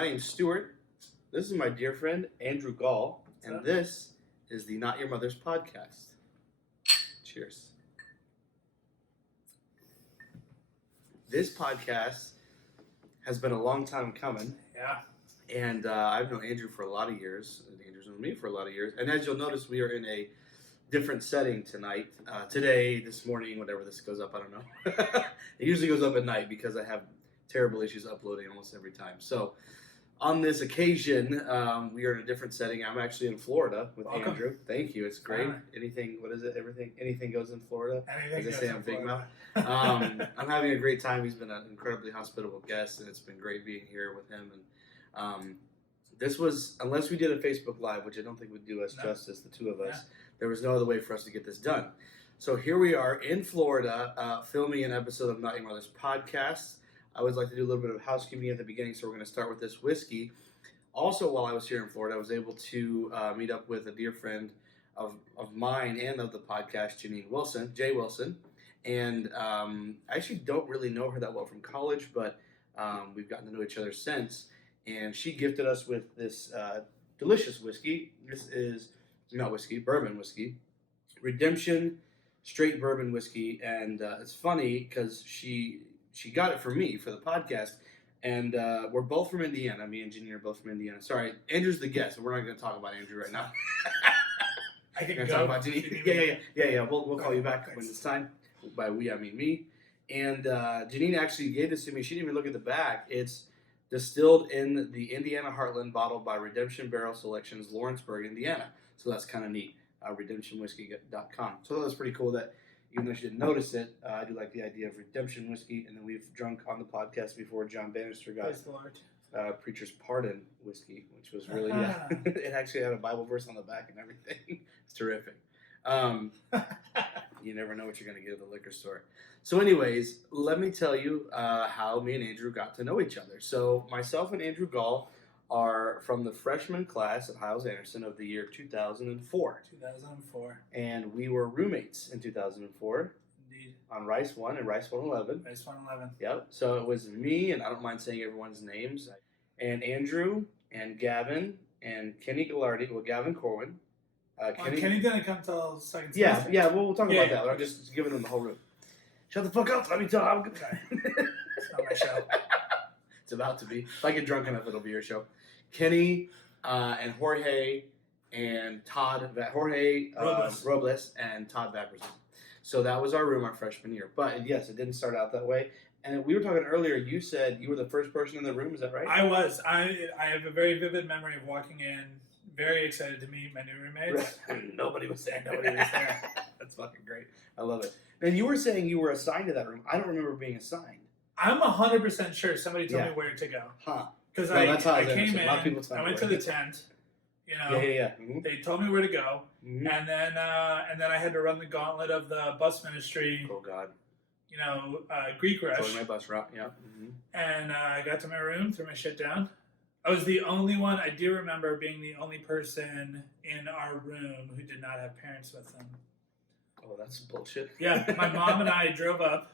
My name's Stuart. This is my dear friend, Andrew Gall. And this is the Not Your Mother's podcast. Cheers. This podcast has been a long time coming. Yeah. And I've known Andrew for a lot of years. And Andrew's known me for a lot of years. And as you'll notice, we are in a different setting tonight. Today, this morning, whenever this goes up, I don't know. It usually goes up at night because I have terrible issues uploading almost every time. So on this occasion, we are in a different setting. I'm actually in Florida with Andrew. Thank you. It's great. Anything, what is it? Anything goes in Florida. Anything As I say, I'm big mouth. Florida. I'm having a great time. He's been an incredibly hospitable guest, and it's been great being here with him. And this was, unless we did a Facebook Live, which I don't think would do us justice, the two of us, there was no other way for us to get this done. So here we are in Florida, filming an episode of Not Your Mother's podcast. I always like to do a little bit of housekeeping at the beginning, so we're going to start with this whiskey. Also, while I was here in Florida, I was able to meet up with a dear friend of mine and of the podcast, Jay Wilson. And I actually don't really know her that well from college, but we've gotten to know each other since. And she gifted us with this delicious whiskey. This is, bourbon whiskey. Redemption straight bourbon whiskey. And it's funny because she got it for me for the podcast. And we're both from Indiana. Me and Ginny are both from Indiana. Sorry, Andrew's the guest, but we're not going to talk about Andrew right now. I can go. Talk about Ginny. Yeah. We'll call you back when it's time. By we, I mean me. And Janine actually gave this to me. She didn't even look at the back. It's distilled in the Indiana Heartland, bottled by Redemption Barrel Selections, Lawrenceburg, Indiana. So that's kind of neat. RedemptionWhiskey.com. So that's pretty cool that even though she didn't notice it, I do like the idea of redemption whiskey. And then we've drunk on the podcast before. John Bannister got Preacher's Pardon whiskey, which was really, it actually had a Bible verse on the back and everything. It's terrific. You never know what you're going to get at the liquor store. So anyways, let me tell you how me and Andrew got to know each other. So myself and Andrew Gall are from the freshman class at Hyles-Anderson of the year 2004. 2004. And we were roommates in 2004. Indeed. On Rice 1 and Rice 111. Rice 111. Yep. So it was me, and I don't mind saying everyone's names, and Andrew, and Gavin, and Kenny Gallardi, Gavin Corwin. Kenny didn't come till second semester. Yeah, we'll talk about that. I'm just giving them the whole room. Shut the fuck up. Let me tell. Have a good time. It's not my show. It's about to be. If I get drunk enough, it'll be your show. Kenny and Jorge and Todd. Jorge Robles and Todd Vapperson. So that was our room our freshman year. But yes, it didn't start out that way. And we were talking earlier. You said you were the first person in the room. Is that right? I was. I have a very vivid memory of walking in, very excited to meet my new roommates. Nobody was there. That's fucking great. I love it. And you were saying you were assigned to that room. I don't remember being assigned. I'm 100% sure somebody told me where to go. Huh. Because I came in, I went to the tent, Mm-hmm. They told me where to go, and then I had to run the gauntlet of the bus ministry. Oh God. Greek rush. Totally my bus route, yeah. Mm-hmm. And I got to my room, threw my shit down. I was the only one. I do remember being the only person in our room who did not have parents with them. Oh, that's bullshit. Yeah, my mom and I drove up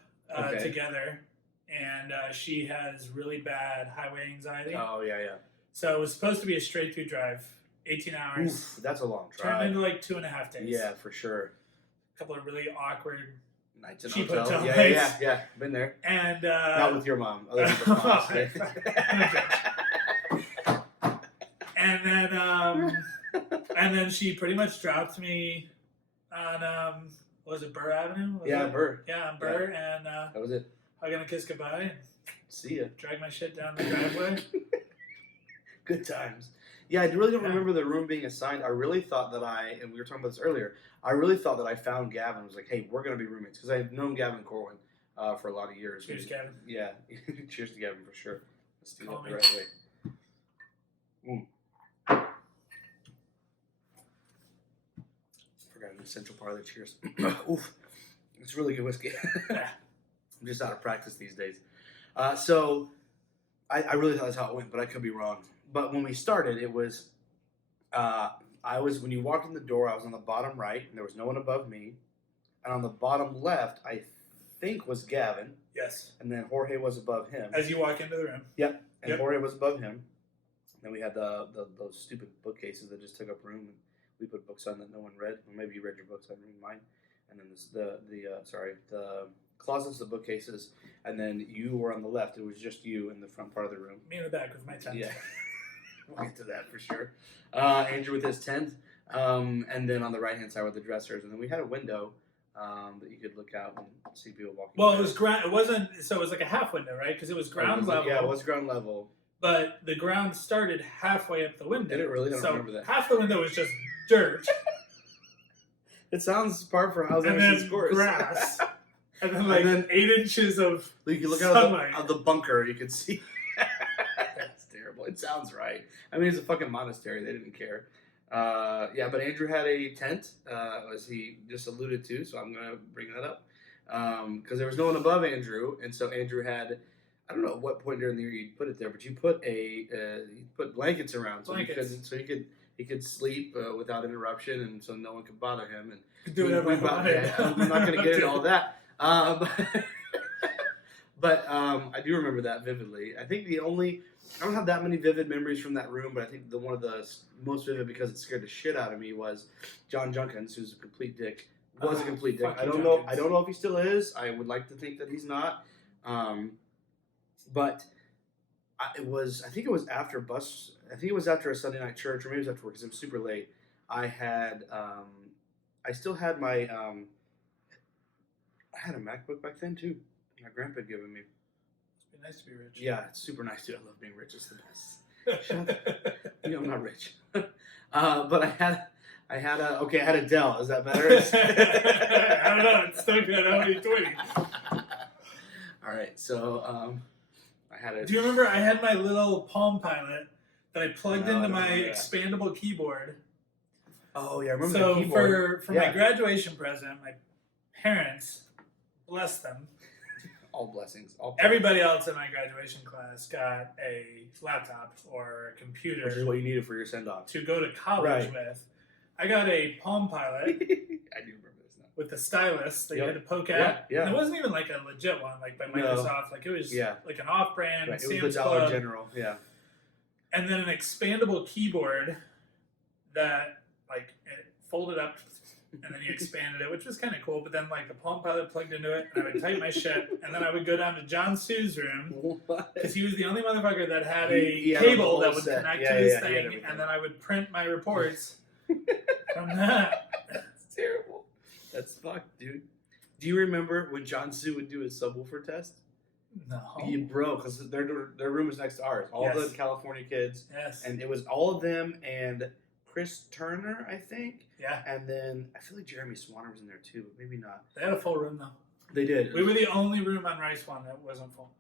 together. And she has really bad highway anxiety. Oh, yeah. So it was supposed to be a straight through drive, 18 hours. Oof, that's a long drive. Turned into like 2.5 days. Yeah, for sure. A couple of really awkward nights in cheap hotel. nights. Yeah, been there. And not with your mom. Other people's moms. And then she pretty much dropped me on was it Burr Avenue? Burr. Yeah, on Burr, and that was it. I'm gonna kiss goodbye and see ya. Drag my shit down the driveway. Good times. Yeah, I really don't remember the room being assigned. I really thought that and we were talking about this earlier, I really thought that I found Gavin. I was like, hey, we're going to be roommates. Because I've known Gavin Corwin for a lot of years. Cheers, Gavin. Yeah. Cheers to Gavin for sure. Let's do that the right way. Forgot an essential part of the cheers. Oof. It's really good whiskey. I'm just out of practice these days. So I really thought that's how it went, but I could be wrong. But when we started, it was, when you walked in the door, I was on the bottom right, and there was no one above me. And on the bottom left, I think was Gavin. Yes. And then Jorge was above him. As you walk into the room. Yep. And Jorge was above him. Then we had those stupid bookcases that just took up room, and we put books on that no one read. Or maybe you read your books, I didn't read mine. And then the closets, the bookcases, and then you were on the left. It was just you in the front part of the room. Me in the back with my tent. Yeah, we'll get to that for sure. Andrew with his tent, and then on the right hand side were the dressers, and then we had a window that you could look out and see people walking. Well, it was ground. It wasn't. So it was like a half window, right? Because it was ground level. Yeah, it was ground level. But the ground started halfway up the window. Did it really? I don't so remember that. Half the window was just dirt. It sounds par for and then grass. And then like 8 inches of you can look sunlight. out of the bunker, you can see. That's terrible. It sounds right. I mean, it's a fucking monastery. They didn't care. Yeah, but Andrew had a tent, as he just alluded to, so I'm going to bring that up. Because there was no one above Andrew, and so Andrew had, I don't know at what point during the year you put it there, but you put blankets around so he could sleep without interruption, and so no one could bother him. And do whatever he wanted. I'm not going to get into all that. But I do remember that vividly. I think I don't have that many vivid memories from that room, but I think one of the most vivid, because it scared the shit out of me, was John Junkins, who's a complete dick. I don't know if he still is. I would like to think that he's not. But I think it was after a Sunday night church, or maybe it was after work, because it was super late. I still had my, I had a MacBook back then too. My grandpa had given me. It's been nice to be rich. Yeah, it's super nice too. I love being rich. It's the best. Shut up. You know, I'm not rich. But I had a Dell. Is that better? I don't know. It's still good. I'm only 20. All right. So I had a. Do you remember I had my little Palm Pilot that I plugged into my expandable keyboard? Oh yeah, I remember the keyboard. for my graduation present, my parents, bless them. All blessings. Everybody else in my graduation class got a laptop or a computer. Which is what you needed for your send-off. To go to college with. I got a Palm Pilot. I do remember this now. With the stylus that you had to poke out. Yeah. And it wasn't even like a legit one, like by Microsoft. Like it was like an off-brand. Right. It Sam's was the Dollar Club. General. Yeah. And then an expandable keyboard that like it folded up. And then he expanded it, which was kind of cool. But then, like, the Palm Pilot plugged into it, and I would type my shit, and then I would go down to John Sue's room, because he was the only motherfucker that had a cable that would connect to his thing, and then I would print my reports from that. That's terrible. That's fucked, dude. Do you remember when John Sue would do his subwoofer test? No. He broke, because their room was next to ours. All the California kids. Yes. And it was all of them and Chris Turner, I think. Yeah. And then I feel like Jeremy Swanner was in there too, but maybe not. They had a full room though. They did. We were the only room on Rice One that wasn't full.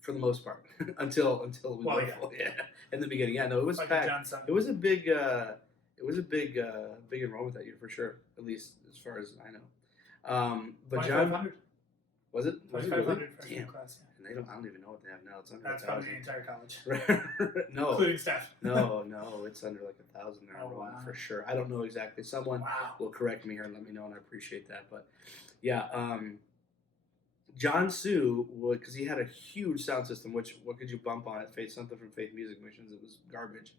For the most part, until we were full. Yeah. In the beginning, no, it was packed. It was a big, big enrollment that year for sure. At least as far as I know. But John, was it? 2,500 freshman class. Yeah. And I don't even know what they have now. It's under That's probably the entire college. No, including staff. no, it's under like 1,000 enrollment for sure. I don't know exactly. Someone will correct me here and let me know, and I appreciate that. But yeah, John Sue would, because he had a huge sound system. Which what could you bump on it? Something from Faith Music Missions. It was garbage,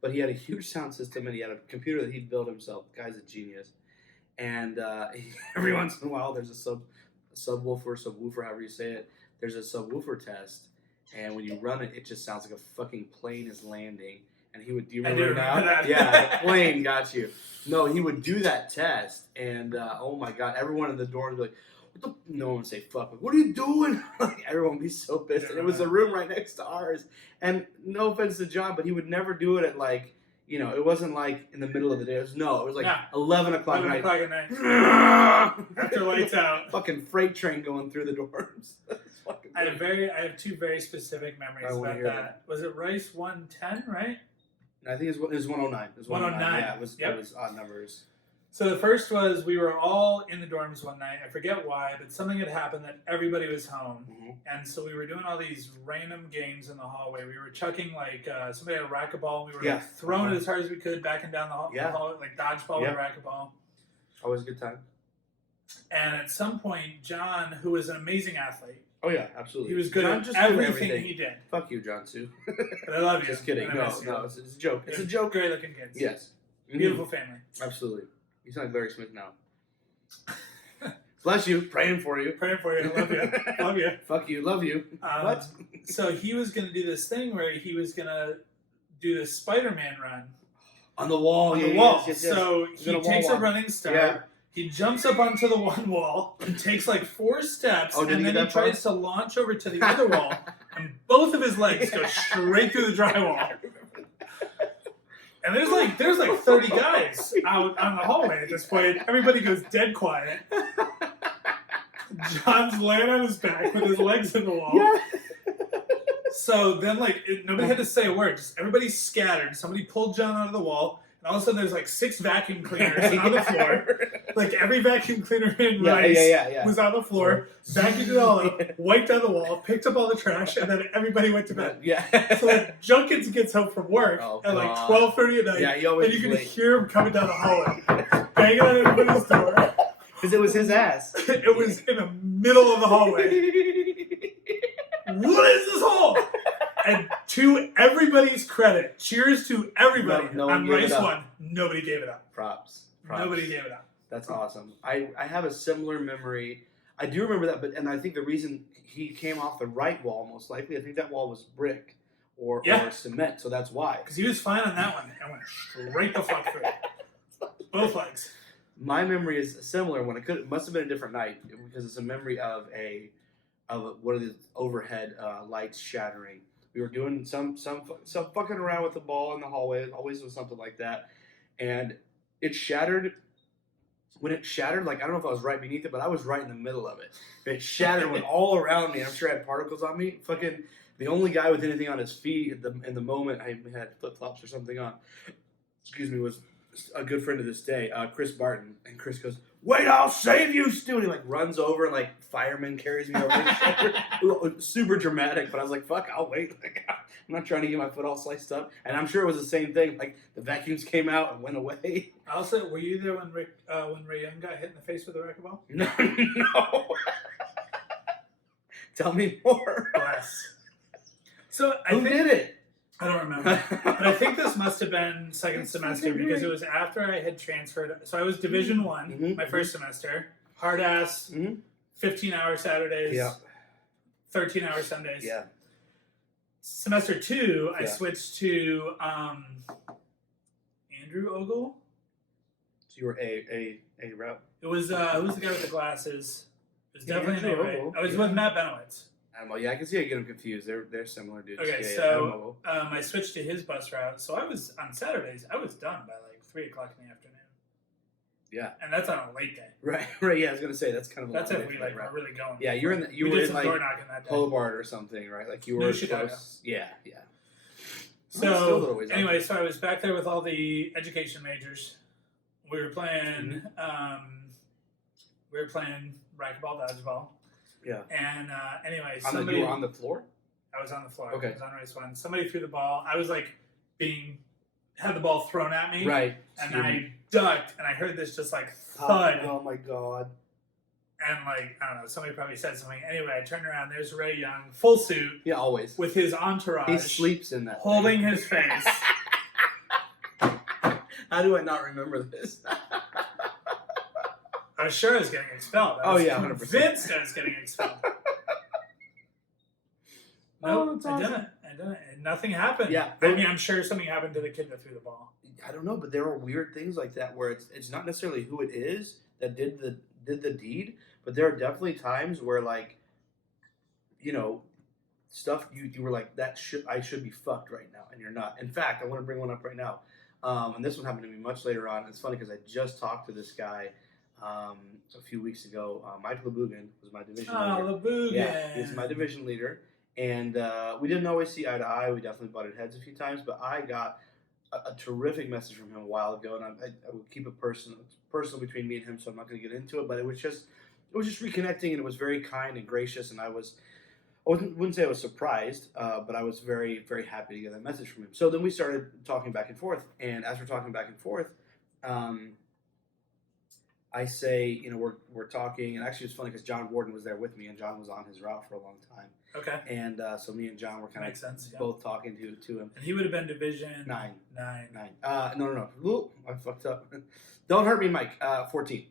but he had a huge sound system, and he had a computer that he'd built himself. The guy's a genius, and every once in a while there's a subwoofer, however you say it. There's a subwoofer test, and when you run it, it just sounds like a fucking plane is landing. And he would, do you remember that? Yeah, the plane got you. No, he would do that test, and oh my god, everyone in the dorms would be like, no one would say fuck, like, what are you doing? Like, everyone would be so pissed. And it was a room right next to ours. And no offense to John, but he would never do it at like, you know, it wasn't like in the middle of the day. It was 11 o'clock at night. After lights out. Fucking freight train going through the dorms. I have two very specific memories about that. Was it Rice 110, right? I think it was 109. It was 109. Yeah, it was odd numbers. So the first was we were all in the dorms one night. I forget why, but something had happened that everybody was home. Mm-hmm. And so we were doing all these random games in the hallway. We were chucking, like, somebody had a racquetball. We were like, throwing it as hard as we could back and down the hallway, like dodgeball with a racquetball. Always a good time. And at some point, John, who was an amazing athlete, Oh yeah, absolutely. He was good John at just knew everything he did. Fuck you, John Sue. But I love you. Just kidding. And I No, miss you. no, it's a joke. It's a joke. Great looking kids. Yes. Beautiful family. Absolutely. You sound like Larry Smith now. Bless you. Praying for you. Praying for you. I love you. Love you. Fuck you. Love you. What? So he was going to do this thing where he was going to do this Spider-Man run. On the wall. On the wall. So he takes a running start. Yeah. He jumps up onto the one wall and takes like 4 steps, and then he tries to launch over to the other wall, and both of his legs go straight through the drywall. And there's like 30 guys out on the hallway at this point. Everybody goes dead quiet. John's laying on his back with his legs in the wall. Yeah. So then, nobody had to say a word. Just everybody scattered. Somebody pulled John out of the wall, and all of a sudden, there's like 6 vacuum cleaners on the floor. Like every vacuum cleaner in Rice was on the floor, vacuumed it all up, wiped out the wall, picked up all the trash, and then everybody went to bed. Yeah. So like Junkins gets home from work at like 12:30 at night, and you can hear him coming down the hallway, banging on everybody's door. Because it was his ass. It was in the middle of the hallway. What is this hole? And to everybody's credit, cheers to everybody. No on Rice One, nobody gave it up. Props. Nobody gave it up. That's awesome. I have a similar memory. I do remember that, and I think the reason he came off the right wall, most likely, I think that wall was brick or cement, so that's why. Because he was fine on that one and went straight the fuck through. Both legs. My memory is similar. It must have been a different night because it's a memory of one of the overhead lights shattering. We were doing some fucking around with the ball in the hallway. It always was something like that, and it shattered. When it shattered, like I don't know if I was right beneath it, but I was right in the middle of it. It shattered, went all around me. I'm sure I had particles on me. Fucking the only guy with anything on his feet in the moment, I had flip flops or something on. Excuse me, was a good friend of this day, Chris Barton, and Chris goes, "Wait, I'll save you, Stu!" And he like runs over and like fireman carries me over his shoulder. Super dramatic, but I was like, "Fuck, I'll wait." Like, I'm not trying to get my foot all sliced up. And I'm sure it was the same thing. Like the vacuums came out and went away. Also, were you there when Ray Young got hit in the face with a racquetball? No. Tell me more. Bless. So Who did it? I don't remember. But I think this must have been second semester because it was after I had transferred. So I was Division 1 my first semester. Hard ass, 15-hour Saturdays, 13-hour Sundays. Yeah. Semester 2, I switched to Andrew Ogle. So you were a rep? It was the guy with the glasses. It was definitely Andrew an A. Ogle. I was with Matt Benowitz. Yeah, I can see I get them confused. They're similar dudes. Okay, so I switched to his bus route. So I was on Saturdays. I was done by like 3:00 in the afternoon. Yeah, and that's on a late day. Right. Yeah, I was gonna say that's kind of. That's if we like were really going. Yeah, you were in like door knocking that day. Hobart or something, right? Like you were Chicago. Close. Yeah. So anyway, so I was back there with all the education majors. We were playing. We were playing racquetball, dodgeball. Yeah. And anyway, you were on the floor? I was on the floor. Okay. I was on race 1. Somebody threw the ball. I was like had the ball thrown at me. Right. And I ducked, and I heard this just like thud. Oh my god. And like, I don't know, somebody probably said something. Anyway, I turned around, there's Ray Young, full suit. Yeah, always. With his entourage. He sleeps in that holding his face. How do I not remember this? I was sure I was getting expelled. I was 100%. convinced I was getting expelled. Nope, that's awesome. I didn't. Nothing happened. Yeah. I mean, I'm sure something happened to the kid that threw the ball. I don't know, but there are weird things like that where it's not necessarily who it is that did the deed, but there are definitely times where like, you know, stuff you were like I should be fucked right now, and you're not. In fact, I want to bring one up right now, and this one happened to me much later on. It's funny because I just talked to this guy a few weeks ago. Mike LeBougan was my division leader. LeBougan. Yeah, he was my division leader, and we didn't always see eye to eye. We definitely butted heads a few times, but I got a terrific message from him a while ago, and I would keep it personal between me and him, so I'm not going to get into it. But it was just reconnecting, and it was very kind and gracious, and I wouldn't say I was surprised, but I was very, very happy to get that message from him. So then we started talking back and forth, and as we're talking back and forth, I say, you know, we're talking, and actually it's funny because John Warden was there with me, and John was on his route for a long time. Okay. And so me and John were kind Makes of sense, yeah. both talking to him. And he would have been Division 9. Nine. No. Ooh, I fucked up. Don't hurt me, Mike. 14.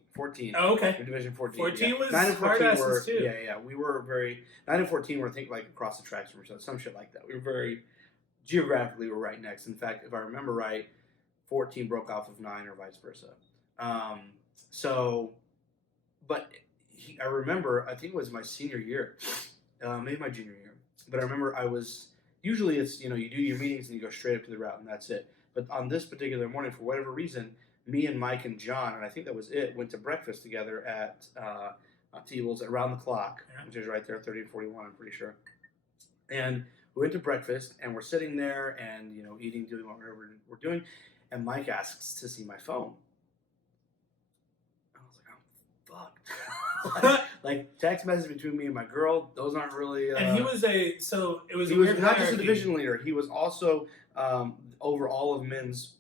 Oh, okay. We're Division 14. 14 was 9 and 14 hard were, asses too. Yeah. We were very 9 and 14 were I think like across the tracks from each other, some shit like that. We were very geographically we're right next. In fact, if I remember right, 14 broke off of 9 or vice versa. But I remember, I think it was my senior year, maybe my junior year. But I remember usually it's, you know, you do your meetings and you go straight up to the route and that's it. But on this particular morning, for whatever reason, me and Mike and John, and I think that was it, went to breakfast together at Teeble's around the clock, which is right there, 30 and 41, I'm pretty sure. And we went to breakfast and we're sitting there and, you know, eating, doing whatever we're doing. And Mike asks to see my phone. like text message between me and my girl, those aren't really. And he was it was he a was weird not just a hierarchy. division leader. He was also over all of men's.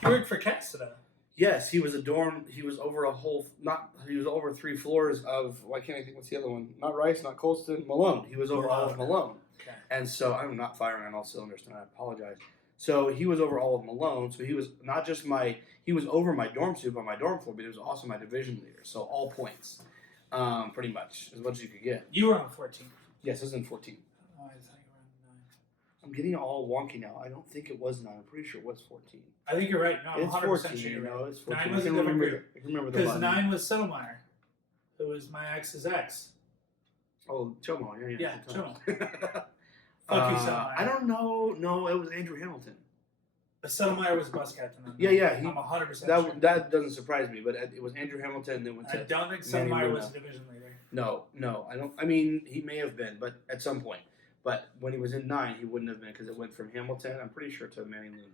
He worked for Castada. Yes, he was a dorm. He was over He was over 3 floors of. Why can't I think? What's the other one? Not Rice, not Colston. Malone. He was over all of Malone. Okay. And so I'm not firing on all cylinders tonight. I apologize. So he was over all of Malone. So he was not just he was over my dorm soup on my dorm floor, but he was also my division leader. So all points, pretty much as you could get. You were on 14. Yes, I was in 14. Oh, I thought you were on 9. I'm getting all wonky now. I don't think it was 9. I'm pretty sure it was 14. I think you're right. No, I'm It's 100% 14. sure you're right. No, it's 14. 9 was I a can different remember. group. I can remember the Because button. 9 was Settlemeyer, who was my ex's ex. Oh, Chomo. Yeah. Yeah, Chomo. Fuck you, Settlemeyer. I don't know. No, it was Andrew Hamilton. But Settlemeyer was bus captain. Yeah. I'm 100% sure. That doesn't surprise me, but it was Andrew Hamilton. And then went to I don't think Manny Settlemeyer Luna. was a division leader. No, I don't. I mean, he may have been, but at some point. But when he was in 9, he wouldn't have been because it went from Hamilton, I'm pretty sure, to Manny Luna.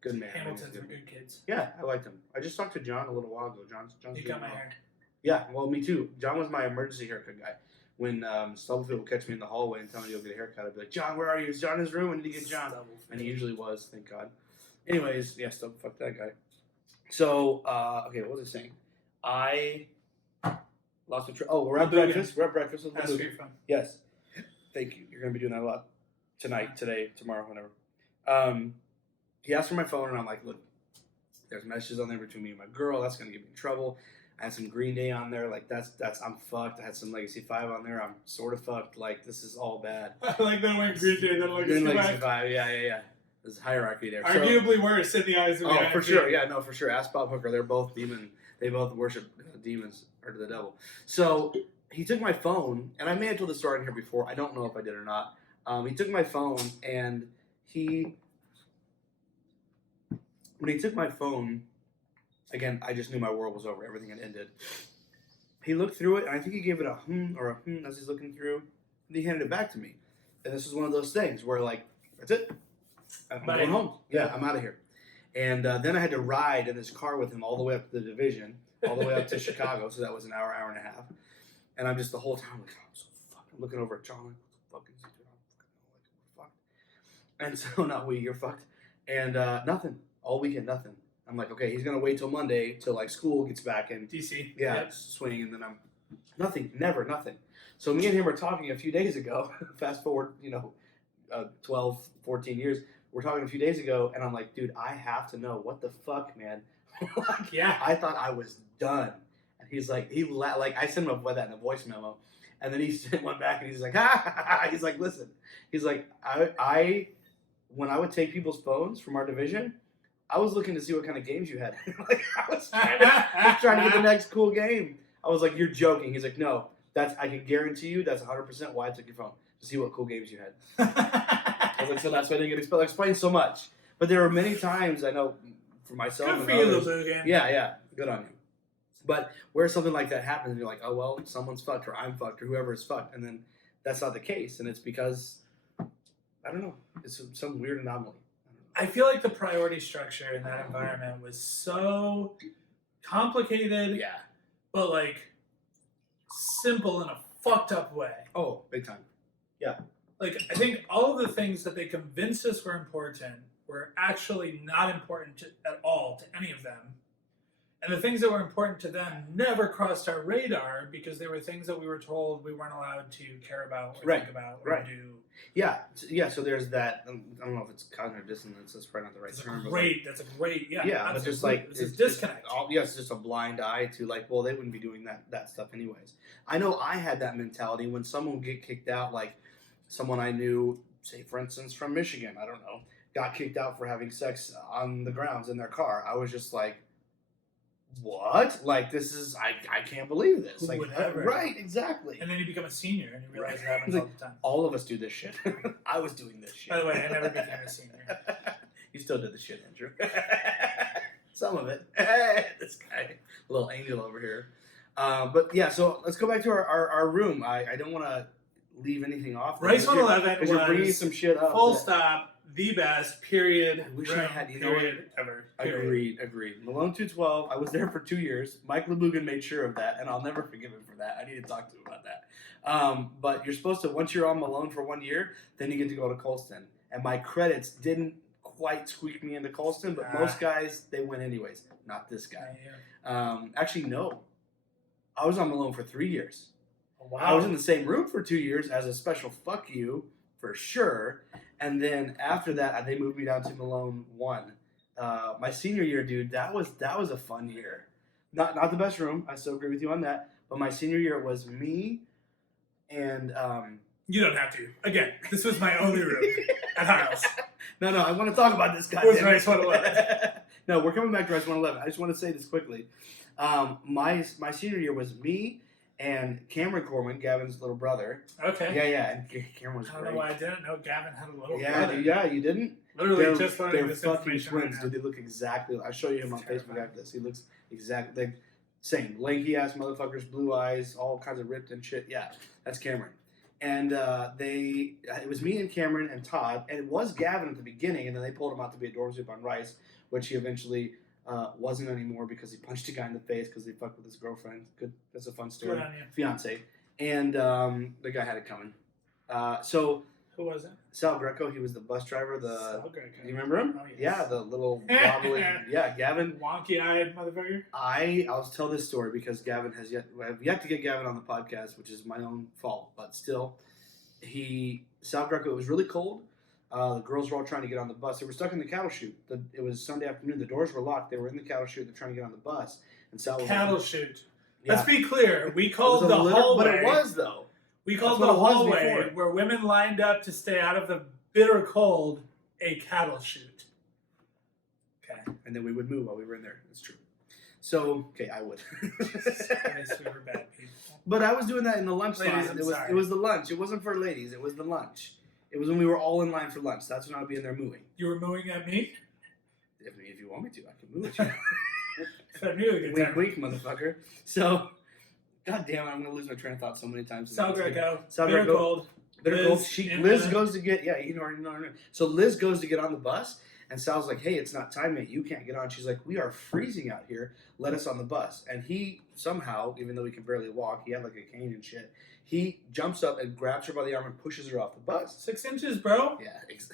Good man. Hamiltons are good kids. Yeah, I liked him. I just talked to John a little while ago. John's You got my hair. Yeah, well, me too. John was my emergency haircut guy. When Stubblefield would catch me in the hallway and tell me to go get a haircut, I'd be like, John, where are you? Is John in his room? I need to get John. And he usually was, thank God. Anyways, yeah, fuck that guy. So, okay, what was I saying? I lost the we're at breakfast. We're at breakfast with That's Luke. great fun. Yes. Thank you. You're going to be doing that a lot. Tonight, today, tomorrow, whenever. He asked for my phone, and I'm like, look, there's messages on there between me and my girl. That's going to get me in trouble. I had some Green Day on there. Like, I'm fucked. I had some Legacy 5 on there. I'm sort of fucked. Like, this is all bad. I like that one Green Day, then Legacy 5. Yeah. There's hierarchy there. Arguably worse in the eyes of the for sure. Yeah, no, for sure. Ask Bob Hooker. They're both demon. They both worship demons or the devil. So he took my phone, and I may have told the story in here before. I don't know if I did or not. He took my phone, and when he took my phone, again, I just knew my world was over. Everything had ended. He looked through it, and I think he gave it a or a as he's looking through, and he handed it back to me. And this was one of those things where, like, that's it. I'm going home. Yeah, I'm out of here. And then I had to ride in this car with him all the way up to the division, all the way up to Chicago. So that was an hour and a half. And I'm just the whole time like, oh, I'm so fucked. I'm looking over at John like, what the fuck is he doing? I'm fucking like, we're fucked. And so, you're fucked. And nothing. All weekend, nothing. I'm like, okay, he's going to wait till Monday till like school gets back in DC. Yeah, swing. And then I'm nothing. So me and him were talking a few days ago. Fast forward, 12, 14 years. We're talking a few days ago, and I'm like, dude, I have to know what the fuck, man. I thought I was done. And he's like, I sent him that in a voice memo, and then he went back and he's like, he's like, listen, he's like, I when I would take people's phones from our division, I was looking to see what kind of games you had. I was trying to get the next cool game. I was like, you're joking. He's like, no, I can guarantee you that's 100% why I took your phone, to see what cool games you had. I was like, so that's why I didn't get expelled. I explained so much. But there were many times, I know, for myself Good and for you, others. little game. Yeah, good on you. But where something like that happens, and you're like, oh, well, someone's fucked, or I'm fucked, or whoever is fucked. And then that's not the case. And it's because, I don't know, it's some weird anomaly. I feel like the priority structure in that environment was so complicated, but like simple in a fucked up way. Oh, big time. Yeah. Like, I think all of the things that they convinced us were important were actually not important at all to any of them. And the things that were important to them never crossed our radar because they were things that we were told we weren't allowed to care about or think about or do. Yeah. So there's that. I don't know if it's cognitive dissonance. That's probably not the right term. That's a great. Yeah. Yeah, but just like it's a disconnect. It's just a blind eye to like, well, they wouldn't be doing that stuff anyways. I know I had that mentality when someone would get kicked out, like someone I knew, say for instance from Michigan, I don't know, got kicked out for having sex on the grounds in their car. I was just like, what? Like, this is, I can't believe this. Who like, would ever? Right, exactly. And then you become a senior and you realize it happens like, all the time. All of us do this shit. I was doing this shit. By the way, I never became a senior. You still did the shit, Andrew. Some of it. This guy, a little angel over here. But yeah, so let's go back to our room. I don't want to leave anything off. Rice 111 because you're bringing some shit up. Full stop. The best, period. I wish I had, period, ever. Period. Agreed. Malone 212, I was there for 2 years. Mike LeBugan made sure of that, and I'll never forgive him for that. I need to talk to him about that. But you're supposed to, once you're on Malone for 1 year, then you get to go to Colston. And my credits didn't quite squeak me into Colston, but most guys, they went anyways. Not this guy. Actually, no. I was on Malone for 3 years. Oh, wow. I was in the same room for 2 years as a special fuck you, for sure. And then after that, they moved me down to Malone 1. My senior year, dude, that was a fun year. Not the best room. I still agree with you on that. But my senior year was me and... you don't have to. Again, this was my only room at Hyles. No, I want to talk about this guy. It was Rice 111. No, we're coming back to Rice 111. I just want to say this quickly. My senior year was me and Cameron Corman, Gavin's little brother. Okay. Yeah, and Cameron was great. I don't know why I didn't know Gavin had a little brother. Yeah, you didn't? Literally just learning this fucking information twins, right now. dude. They look exactly. I'll show you him on Facebook after this. He looks exactly like same lanky ass motherfuckers, blue eyes, all kinds of ripped and shit. Yeah, that's Cameron. And it was me and Cameron and Todd, and it was Gavin at the beginning, and then they pulled him out to be a dorm soup on Rice, which he eventually wasn't anymore because he punched a guy in the face because he fucked with his girlfriend. Good, that's a fun story. Good on you. Fiance, and the guy had it coming. So who was it? Sal Greco. He was the bus driver. Sal Greco. Do you remember him? Oh, yes. Yeah, the little wobbly. Yeah, Gavin. Wonky-eyed motherfucker. I'll tell this story because Gavin I have yet to get Gavin on the podcast, which is my own fault, but still, Sal Greco. It was really cold. The girls were all trying to get on the bus. They were stuck in the cattle chute. It was Sunday afternoon. The doors were locked. They were in the cattle chute. They're trying to get on the bus, and Sal was cattle chute. Yeah. Let's be clear. We called the hallway. But it was though. We called the hallway where women lined up to stay out of the bitter cold a cattle chute. Okay. And then we would move while we were in there. That's true. So, okay, I would. Jesus Christ, we were bad people. But I was doing that in the lunch Ladies, line. I'm sorry. It was the lunch. It wasn't for ladies. It was the lunch. It was when we were all in line for lunch. That's when I would be in there mooing. You were mooing at me? If you want me to, I can move at you. If I knew a good time. Wink, motherfucker. So, God damn it, I'm going to lose my train of thought so many times. Sal Greco. Sal Bitter Greco. cold. Bitter cold. Liz goes to get, So Liz goes to get on the bus, and Sal's like, hey, it's not time yet. You can't get on. She's like, we are freezing out here. Let us on the bus. And he somehow, even though he can barely walk, he had like a cane and shit, he jumps up and grabs her by the arm and pushes her off the bus. 6 inches, bro. Yeah,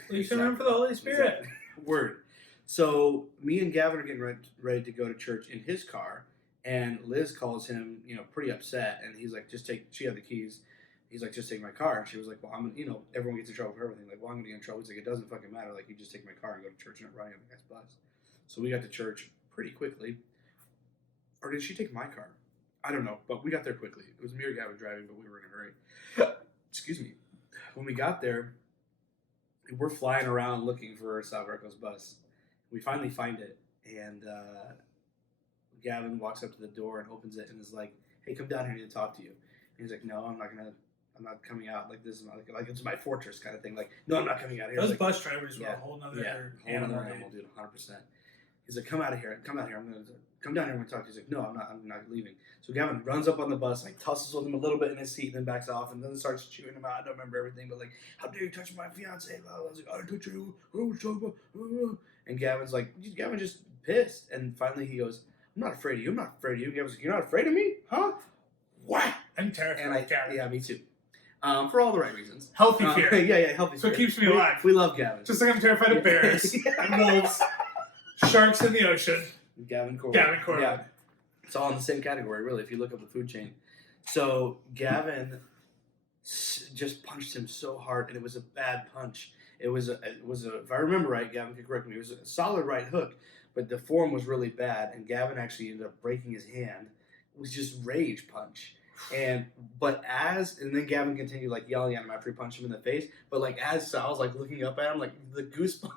Leave some room for the Holy Spirit. Exactly. Word. So me and Gavin are getting ready to go to church in his car, and Liz calls him, pretty upset, and he's like, she had the keys. He's like, just take my car. And she was like, well, everyone gets in trouble for everything. Like, well, I'm going to get in trouble. He's like, it doesn't fucking matter. Like, you just take my car and go to church and not riding on the guy's bus. So we got to church pretty quickly. Or did she take my car? I don't know, but we got there quickly. It was me or Gavin driving, but we were in a hurry. Excuse me. When we got there, we're flying around looking for Sal Greco's bus. We finally find it, and Gavin walks up to the door and opens it and is like, hey, come down here, I need to talk to you. And he's like, no, I'm not coming out. Like, this is not like it's my fortress kind of thing. Like, no, I'm not coming out here. Those bus drivers were a whole nother animal, dude, 100%. He's like, come out here. I'm going to come down here and we're talk. He's like, no, I'm not leaving. So Gavin runs up on the bus, like tussles with him a little bit in his seat, and then backs off, and then starts chewing him out. I don't remember everything, but like, how dare you touch my fiance? I was like, I didn't touch you. And Gavin's just pissed. And finally he goes, I'm not afraid of you. I'm not afraid of you. Gavin's like, you're not afraid of me? Huh? What? I'm terrified of Gavin. Yeah, me too. For all the right reasons. Healthy fear. Yeah, healthy fear. So it keeps me alive. We love Gavin. Just like I'm terrified of bears and wolves, sharks in the ocean. Gavin Corbin. Yeah. It's all in the same category, really, if you look up the food chain. So Gavin just punched him so hard, and it was a bad punch. It was a if I remember right, Gavin can correct me, it was a solid right hook, but the form was really bad, and Gavin actually ended up breaking his hand. It was just rage punch. And then Gavin continued like yelling at him after he punched him in the face. But like as Sal's like looking up at him, like the goosebumps,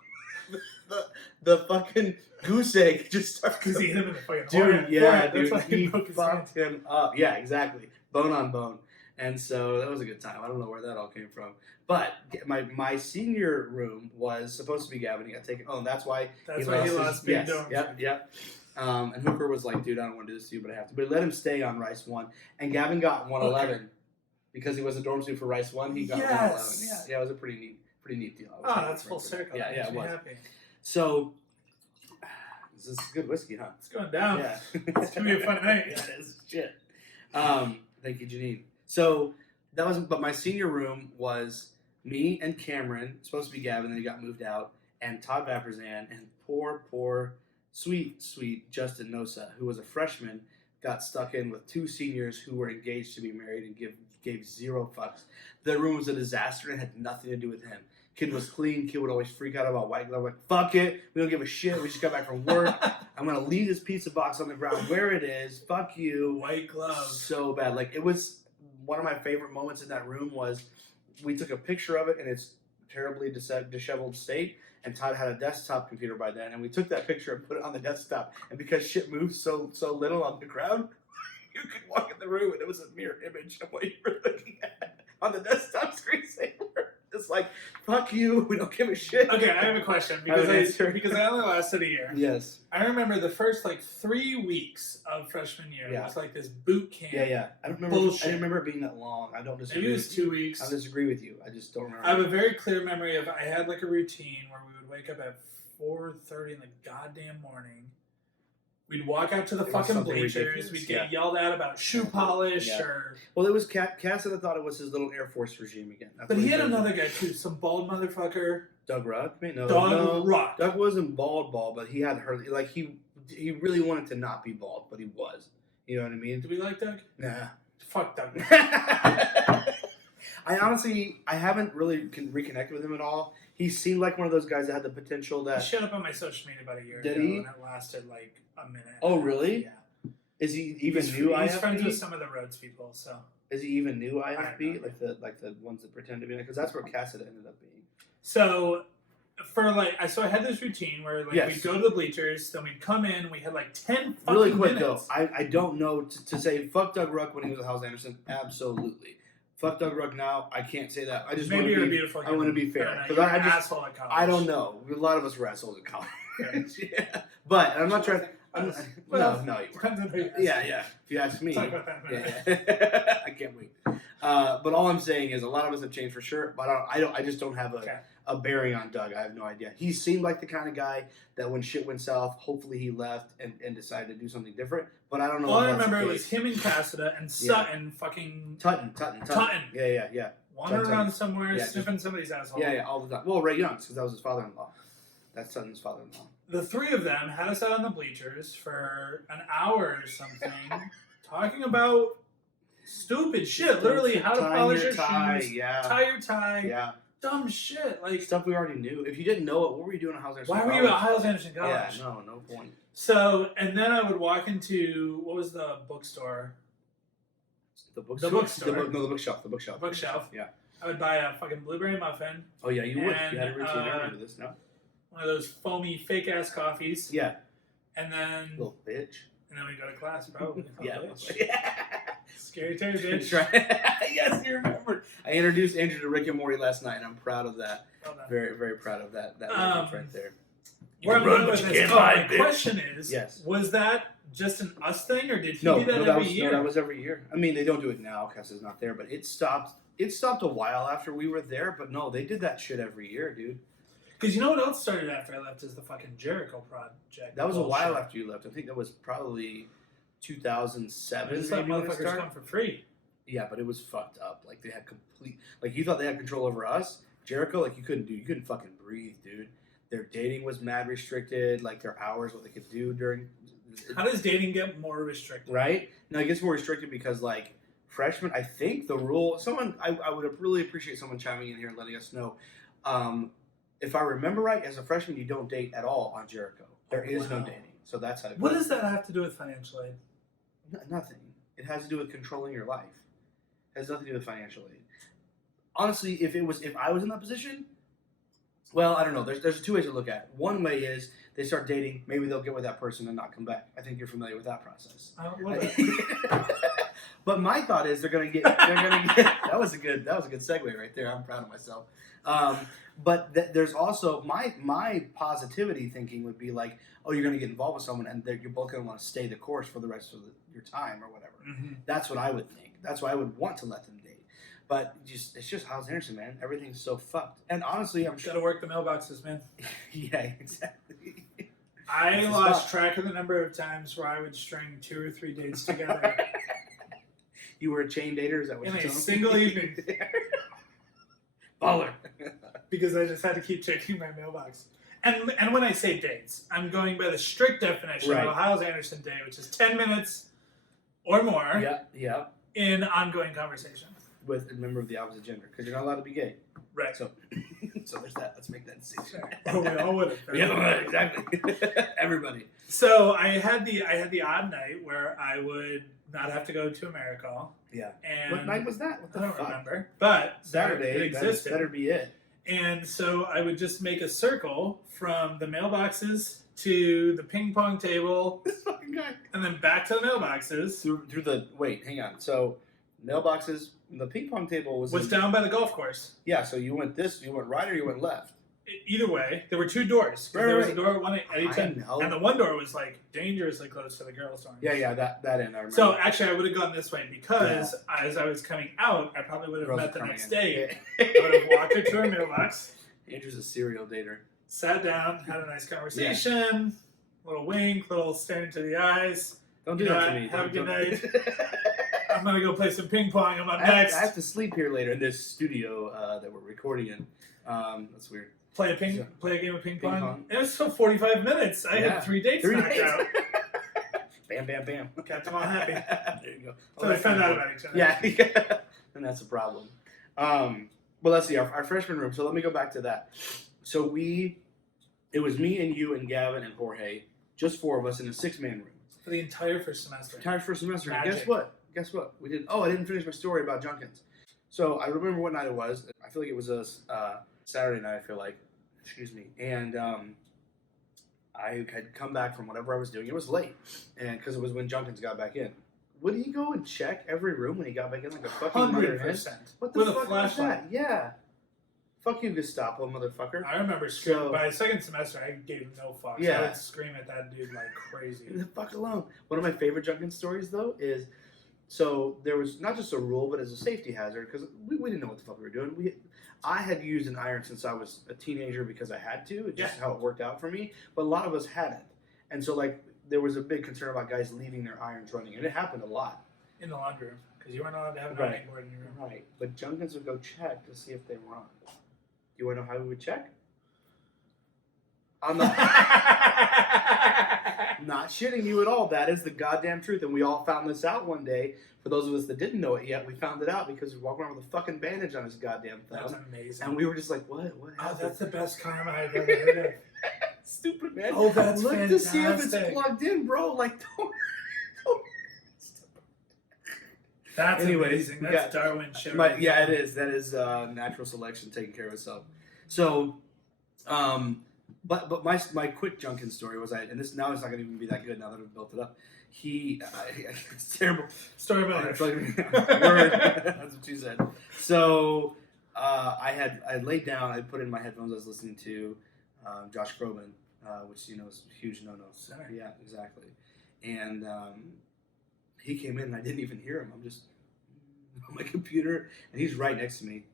the fucking goose egg just started. Because he hit him in the fucking dude, forehead. yeah, That's why dude, he broke his fucked hand. him up. Yeah, exactly, bone on bone. And so that was a good time. I don't know where that all came from. But my senior room was supposed to be Gavin. He got taken. Oh, and that's why he lost being dorm. Yep. And Hooker was like, dude, I don't want to do this to you, but I have to. But he let him stay on Rice 1. And Gavin got 111 because he was a dorm student for Rice 1. He got 111. Yeah, it was a pretty neat deal. That's full circle. Yeah, it was. Happy. So, this is good whiskey, huh? It's going down. Yeah. It's going to be a fun night. Yeah, it is. Shit. Thank you, Janine. So, but my senior room was me and Cameron, supposed to be Gavin, then he got moved out, and Todd Vaperzan, and poor, sweet Justin Nosa, who was a freshman, got stuck in with 2 seniors who were engaged to be married and gave zero fucks. The room was a disaster and had nothing to do with him. Kid was clean. Kid would always freak out about white glove. Like, fuck it. We don't give a shit. We just got back from work. I'm going to leave this pizza box on the ground where it is. Fuck you. White glove. So bad. Like, it was one of my favorite moments in that room was we took a picture of it in its terribly disheveled state. And Todd had a desktop computer by then. And we took that picture and put it on the desktop. And because shit moved so little on the ground, you could walk in the room and it was a mirror image of what you were looking at on the desktop screensaver. It's like, fuck you, we don't give a shit. Okay, I have a question because I only lasted a year. Yes. I remember the first 3 weeks of freshman year. Yeah. It was like this boot camp. Yeah. I don't remember it being that long. I don't disagree. Maybe it was 2 weeks. I disagree with you. I just don't remember. I have a very clear memory of I had a routine where we would wake up at 4:30 in the goddamn morning. We'd walk out to the fucking bleachers. Ridiculous. We'd get yelled at about shoe polish or... Well, it was Cassidy thought it was his little Air Force regime again. But he had another guy too, some bald motherfucker. Doug Ruck? Doug Ruck. Doug wasn't bald, but he had he really wanted to not be bald, but he was. You know what I mean? Do we like Doug? Nah. Fuck Doug. I haven't really reconnected with him at all. He seemed like one of those guys that had the potential that... He showed up on my social media about a year Did ago, he? and it lasted a minute. Oh, really? Yeah. Is he even new IFB? He's friends with some of the Rhodes people, so... Is he even new IFB? Like the ones that pretend to be... Because that's where Cassidy ended up being. So, I had this routine where we'd go to the bleachers, then we'd come in, we had 10 fucking really quick minutes. though, I don't know to say fuck Doug Ruck when he was at Hyles-Anderson. Absolutely. Fuck Doug Ruck now. I can't say that. I just Maybe want you're to a be beautiful. I want to be fair because I just asshole at college. I don't know. A lot of us were assholes at college. Yeah, but I'm not trying. No, you weren't. Yeah. If you ask me, talk about that in a minute. Yeah. I can't wait. But all I'm saying is a lot of us have changed for sure. But I just don't have a bearing on Doug. I have no idea. He seemed like the kind of guy that when shit went south, hopefully he left and decided to do something different. But I don't know. All I remember it was him and Cassidy and Sutton fucking Tutton. Yeah. Wandering around somewhere, sniffing somebody's asshole. Yeah, all the time. Well, Ray Young's, because that was his father-in-law. That's Sutton's father-in-law. The 3 of them had us out on the bleachers for an hour or something, talking about stupid shit. Literally, how to polish your tie, shoes, tie your tie, dumb shit. Stuff we already knew. If you didn't know it, what were you doing at Hyles-Anderson College? Why were you at Hyles-Anderson College? Yeah, no point. So, and then I would walk into, what was the bookstore? The bookstore? The bookshelf. Yeah. I would buy a fucking blueberry muffin. Oh, yeah, you would. You had a routine. I remember this, no? One of those foamy, fake-ass coffees. Yeah. And then... Little bitch. And then we go to class, probably. Yeah. Scary terror, bitch. Yes, you remembered. I introduced Andrew to Rick and Morty last night, and I'm proud of that. Well done. Very, very proud of that moment right there. Where I'm going with this, my question is, was that just an us thing, or did he do that every year? No, that was every year. I mean, they don't do it now because it's not there, but it stopped. It stopped a while after we were there, but no, they did that shit every year, dude. Because you know what else started after I left is the fucking Jericho project. That was a while after you left. I think that was probably 2007. Just let motherfuckers come for free. Yeah, but it was fucked up. Like they had you thought they had control over us. Jericho, you couldn't fucking breathe, dude. Their dating was mad restricted. Like their hours, what they could do during How does dating get more restricted? Right? No, it gets more restricted because, like, freshmen, I think the rule, I would really appreciate someone chiming in here and letting us know. If I remember right, as a freshman, you don't date at all on Jericho. There is no dating. So that's how it goes. What does that have to do with financial aid? Nothing. It has to do with controlling your life. It has nothing to do with financial aid. Honestly, if I was in that position, well, I don't know. There's two ways to look at it. One way is they start dating, maybe they'll get with that person and not come back. I think you're familiar with that process. But my thought is they're gonna get that was a good segue right there. I'm proud of myself. But there's also my positivity thinking would be like, oh, you're gonna get involved with someone and you're both gonna want to stay the course for the rest of your time or whatever. Mm-hmm. That's what I would think. That's why I would want to let them date. But it's just Hyles-Anderson, man. Everything's so fucked. And honestly, I'm gotta work the mailboxes, man. Yeah, exactly. I lost track of the number of times where I would string 2 or 3 dates together. You were a chain dater? Is that what in you're a telling single me? evening? Baller. Because I just had to keep checking my mailbox. And when I say dates, I'm going by the strict definition of a Hyles-Anderson day, which is 10 minutes or more Yeah. in ongoing conversation. With a member of the opposite gender, because you're not allowed to be gay. Right. So there's that. Let's make that distinction. Oh, we all would have. Yeah, right, exactly. Everybody. So I had the odd night where I would not have to go to AmeriCall. Yeah. And what night was that? What the I don't fuck? remember. But Saturday. It existed. That better be it. And so I would just make a circle from the mailboxes to the ping pong table. This fucking guy. And then back to the mailboxes. Through the wait, hang on. So mailboxes. The ping pong table was down by the golf course. Yeah, so you went right or you went left? Either way, there were 2 doors. Right, there was a door at one at each end. know. And the one door was like dangerously close to the girls' dorm. Yeah, that end I remember. So actually I would have gone this way because as I was coming out, I probably would have met the next day. I would have walked her to her mailbox. Andrew's a serial dater. Sat down, had a nice conversation, little wink, little staring into the eyes. Don't do that to me. Have a good night. I'm going to go play some ping pong. I'm up next. I have to sleep here later in this studio that we're recording in. That's weird. Play a game of ping pong. It was still 45 minutes. I had 3 dates knocked out. Bam, bam, bam. Kept them all happy. There you go. So they found out about each other. Yeah. And that's a problem. Well, let's see. Our freshman room. So let me go back to that. So it was me and you and Gavin and Jorge, just 4 of us in a 6-man room. For the entire first semester. And guess what? We did. Oh, I didn't finish my story about Junkins. So I remember what night it was. I feel like it was a Saturday night. I feel like, excuse me. And I had come back from whatever I was doing. It was late, and because it was when Junkins got back in. Would he go and check every room when he got back in like a fucking 100%. What the With fuck a flashlight. was that? Yeah. Fuck you, Gestapo, motherfucker. I remember screaming. By the second semester, I gave no fucks. Yeah. I would scream at that dude like crazy. Leave the fuck alone. One of my favorite Junkins stories, though, is so there was not just a rule, but as a safety hazard, because we didn't know what the fuck we were doing. I had used an iron since I was a teenager because I had to. It's just how it worked out for me. But a lot of us hadn't. And so, like, there was a big concern about guys leaving their irons running. And it happened a lot. In the laundry room. Because you weren't allowed to have an ironing board in your room. Right. But Junkins would go check to see if they were on. Do you want to know how we would check? On the... Not shitting you at all. That is the goddamn truth. And we all found this out one day. For those of us that didn't know it yet, we found it out because we walked around with a fucking bandage on his goddamn thumb. That's amazing. And we were just like, what? What happened? Oh, that's the best karma I've ever heard of. Stupid, man. Oh, that's Look fantastic. to see if it's plugged in, bro. Like, don't. That's amazing. That's Darwin shit. Yeah, it is. That is natural selection taking care of itself. So, but my quick Junkins story was and this now it's not gonna even be that good now that I've built it up. It's terrible. Story about it. Word. That's what she said. So I laid down. I put in my headphones. I was listening to Josh Groban, which is a huge no-no. Center. Yeah, exactly. And he came in and I didn't even hear him. I'm just on my computer and he's right next to me,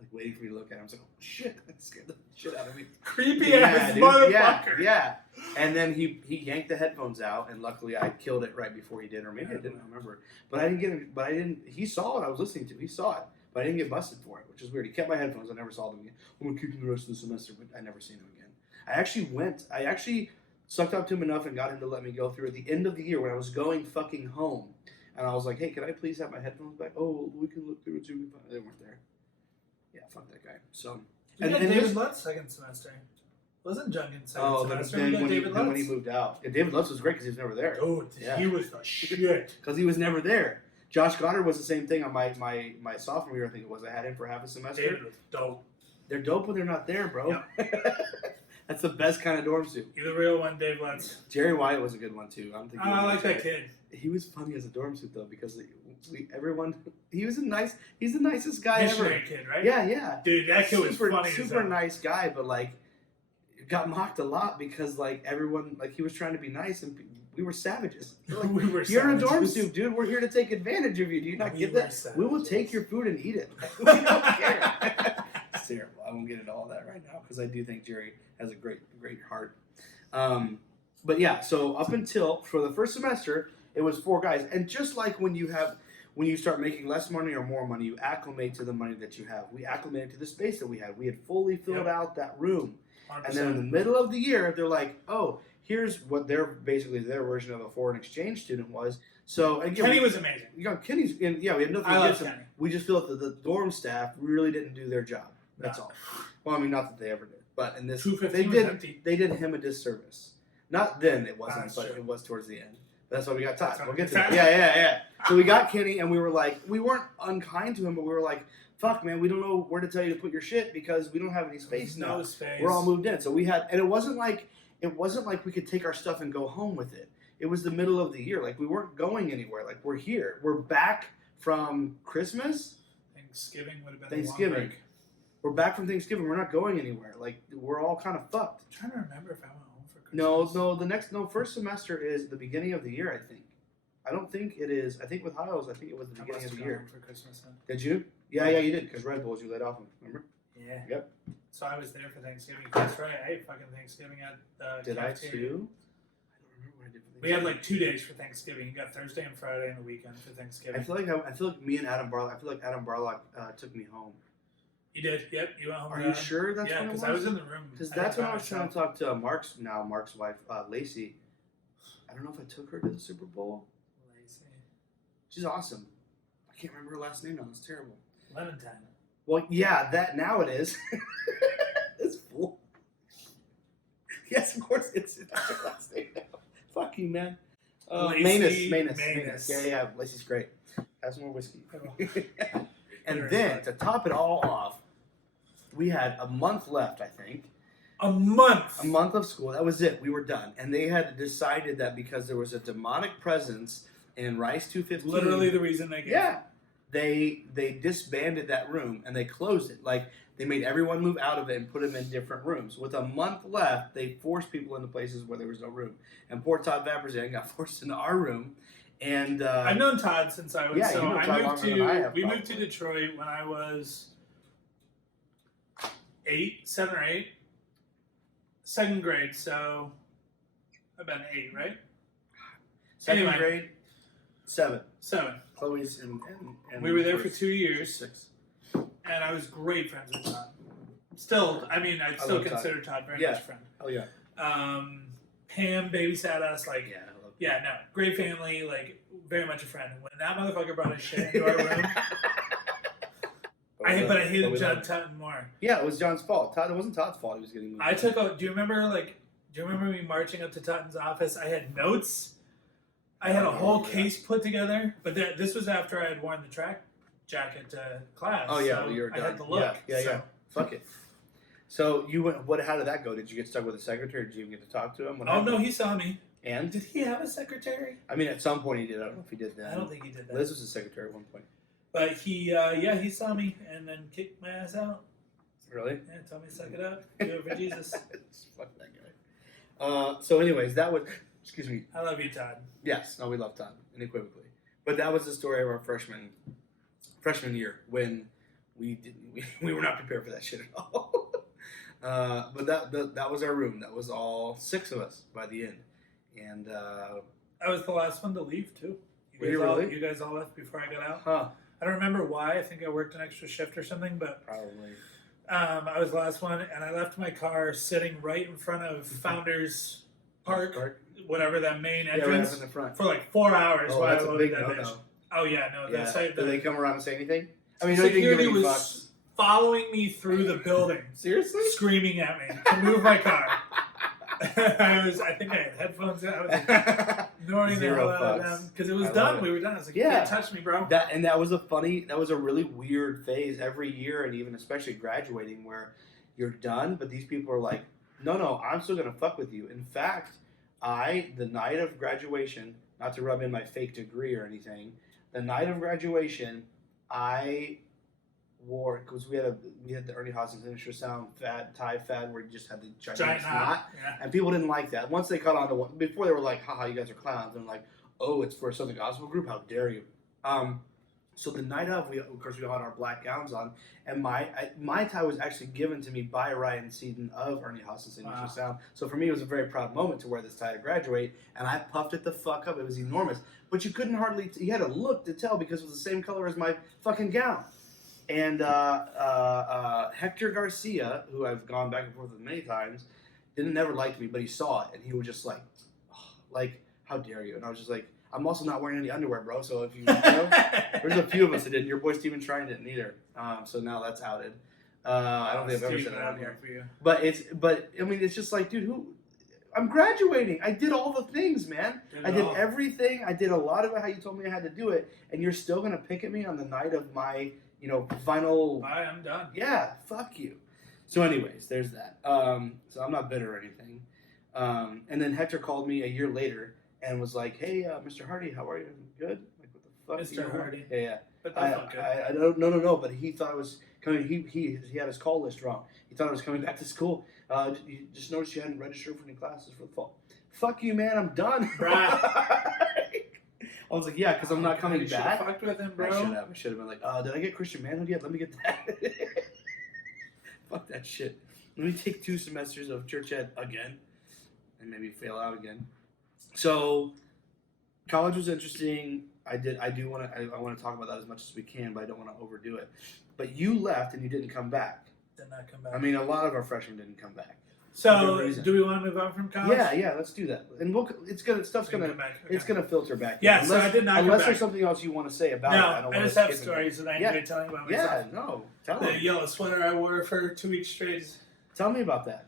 like waiting for me to look at him. I was like, oh shit, that scared the shit out of me. Creepy ass motherfucker. Yeah. And then he yanked the headphones out, and luckily I killed it right before he did, or maybe I didn't remember. But I didn't get him. But I didn't. He saw what I was listening to. He saw it, but I didn't get busted for it, which is weird. He kept my headphones. I never saw them again. I'm gonna keep them the rest of the semester, but I never seen him again. sucked up to him enough and got him to let me go through at the end of the year when I was going fucking home. And I was like, hey, can I please have my headphones back? Oh, we can look through it too. They weren't there. Yeah, fuck that guy. So, We got David Lutz second semester. Wasn't Junkin second semester? Then We got David Lutz. when he moved out. Yeah, David Lutz was great because he was never there. Oh, Yeah. he was the shit. Because he was never there. Josh Goddard was the same thing on my sophomore year, I think it was. I had him for half a semester. David was dope. They're dope when they're not there, bro. Yep. That's the best kind of dorm suit. You're the real one, Dave Lutz. Jerry Wyatt was a good one, too. I like that kid. He was funny as a dorm suit, though, because he's the nicest guy Missionary ever. kid, right? Yeah. Dude, that kid was funny. Super nice guy, but, like, got mocked a lot because, like, everyone, like, he was trying to be nice and we were savages. Like, you're in a dorm suit, dude. We're here to take advantage of you. Do you not get that? Savages. We will take your food and eat it. We don't care. It's terrible. I won't get into all that right now because I do think Jerry has a great heart. But yeah, so up until for the first semester, it was 4 guys, and just like when you start making less money or more money, you acclimate to the money that you have. We acclimated to the space that we had. We had fully filled out that room, 100%. and then in the middle of the year, they're like, "Oh, here's what their version of a foreign exchange student was." So again, Kenny was amazing. You got Kenny's, and yeah, we had nothing I love against him. Kenny. We just felt that the dorm staff really didn't do their job. That's all. Well, I mean, not that they ever did, but in this, 215 was empty. they did him a disservice. Not then it wasn't, That's but true. it was towards the end. That's why we got Todd. That's We'll get to right. that. Yeah. So we got Kenny, and we were like, we weren't unkind to him, but we were like, fuck, man, we don't know where to tell you to put your shit because we don't have any space now. No space. We're all moved in, so we had, and it wasn't like we could take our stuff and go home with it. It was the middle of the year, like we weren't going anywhere. Like we're here, we're back from Christmas. Thanksgiving would have been Thanksgiving. a long break. We're back from Thanksgiving. We're not going anywhere. Like we're all kind of fucked. I'm trying to remember if I went home for Christmas. First semester is the beginning of the year, I think. I don't think it is. I think with Hyles, I think it was the beginning of the year. For Christmas then. Did you? Yeah, you did. Because Red Bulls, you laid off them. Remember? Yeah. Yep. So I was there for Thanksgiving. That's right. I ate fucking Thanksgiving at the Did I cafeteria. too? I don't remember what I did for We had like 2 days for Thanksgiving. You got Thursday and Friday and the weekend for Thanksgiving. I feel like me and Adam Barlock. I feel like Adam Barlock took me home. You did. Yep. You went home. Are you sure that's yeah, when it was? because I was in the room. Because that's when I was trying to talk to Mark's wife, Lacey. I don't know if I took her to the Super Bowl. Lacey. She's awesome. I can't remember her last name now. It's terrible. Clementine. Well, yeah, that now it is. It's full. Yes, of course it's her last name now. Fuck you, man. Manus. Yeah. Lacey's great. Have some more whiskey. And then to top it all off, we had a month left, I think. A month. A month of school. That was it. We were done. And they had decided that because there was a demonic presence in Rice 215. Literally the reason they gave. Yeah. They disbanded that room and they closed it. Like they made everyone move out of it and put them in different rooms. With a month left, they forced people into places where there was no room. And poor Todd Vaperzan got forced into our room. And I've known Todd since I was yeah, we moved to Detroit when I was 7 or 8. Second grade, so I've been 8, right? Second grade, 7. 7. Chloe's and we were there for 2 years. 6. And I was great friends with Todd. Still, I mean, I still consider Todd very much a friend. Oh yeah. Pam babysat us, like, great family, like, very much a friend. When that motherfucker brought his shit into our room, I hated John Tutton more. Yeah, it was John's fault. It wasn't Todd's fault. He was getting moved. Do you remember me marching up to Tutton's office? I had notes. I had a whole case put together, but this was after I had worn the track jacket to class. Oh yeah, so you were done. I had the look. Yeah. Fuck it. So you went. How did that go? Did you get stuck with the secretary? Did you even get to talk to him? No, he saw me. And did he have a secretary? I mean, at some point he did. I don't know if he did that. I don't think he did that. Liz was a secretary at one point. But he saw me and then kicked my ass out. Really? Yeah, told me to suck it up. Do it for Jesus. Fuck that guy. So, anyways, that was. Excuse me. I love you, Todd. Yes, no, we love Todd unequivocally. But that was the story of our freshman year when we were not prepared for that shit at all. But that was our room. That was all 6 of us by the end, and I was the last one to leave too. You guys all left before I got out. Huh? I don't remember why. I think I worked an extra shift or something, but Probably. I was the last one, and I left my car sitting right in front of Founders park, whatever that main Yeah, right entrance, up in the front. for like 4 hours Oh, while I that's a loaded big that no-no. bitch. Oh yeah, no, Yeah. the site. Did they come around and say anything? I mean, no, you didn't Security give any was fucks. following me through the building, Seriously? screaming at me to move my car. I think I had headphones in. I was ignoring the hell out of them because it was done. We were done. I was like, you can't touch me, bro. That was a really weird phase every year, and even especially graduating, where you're done, but these people are like, no, I'm still gonna fuck with you. In fact, the night of graduation, not to rub in my fake degree or anything, the night of graduation, I wore, because we had the Ernie Hawkins signature sound tie fad where you just had the giant knot, and people didn't like that. Once they caught on to one, before they were like, haha, you guys are clowns, and like, oh, it's for a Southern Gospel group, how dare you. So the night of, we all had our black gowns on, and my tie was actually given to me by Ryan Seaton of Ernie Hawkins signature sound. So for me, it was a very proud moment to wear this tie to graduate, and I puffed it the fuck up. It was enormous, but you couldn't hardly, you had to look to tell because it was the same color as my fucking gown. And Hector Garcia, who I've gone back and forth with many times, never liked me, but he saw it, and he was just like, how dare you? And I was just like, I'm also not wearing any underwear, bro. So if you know, there's a few of us that didn't. Your boy Steven Trine didn't either. So now that's outed. I don't think I've ever said that on here. For you. But I mean, it's just like, dude, I'm graduating. I did all the things, man. I did everything. I did a lot of it how you told me I had to do it, and you're still gonna pick at me on the night of my, final. Bye, I'm done. Yeah, fuck you. So, anyways, there's that. So I'm not bitter or anything. And then Hector called me a year later and was like, "Hey, Mr. Hardy, how are you? Good? Like, what the fuck?" Mr. Hardy. Yeah. But I don't. No. But he thought I was coming. He had his call list wrong. He thought I was coming back to school. You just noticed you hadn't registered for any classes for the fall. Fuck you, man. I'm done. Right. I was like, yeah, because I'm not coming back. Fucked with him, bro. I should have been like, did I get Christian manhood yet? Let me get that. Fuck that shit. Let me take 2 semesters of church ed again, and maybe fail out again. So, college was interesting. I want to talk about that as much as we can, but I don't want to overdo it. But you left and you didn't come back. Did not come back. I mean, a lot of our freshmen didn't come back. So, do we want to move on from college? Yeah, let's do that. And it's gonna filter back. Yeah, so I did not come unless back. there's something else you want to say about it. I just have stories that I enjoy telling about myself. Yeah, no, tell me. The yellow sweater I wore for 2 weeks straight. Tell me about that.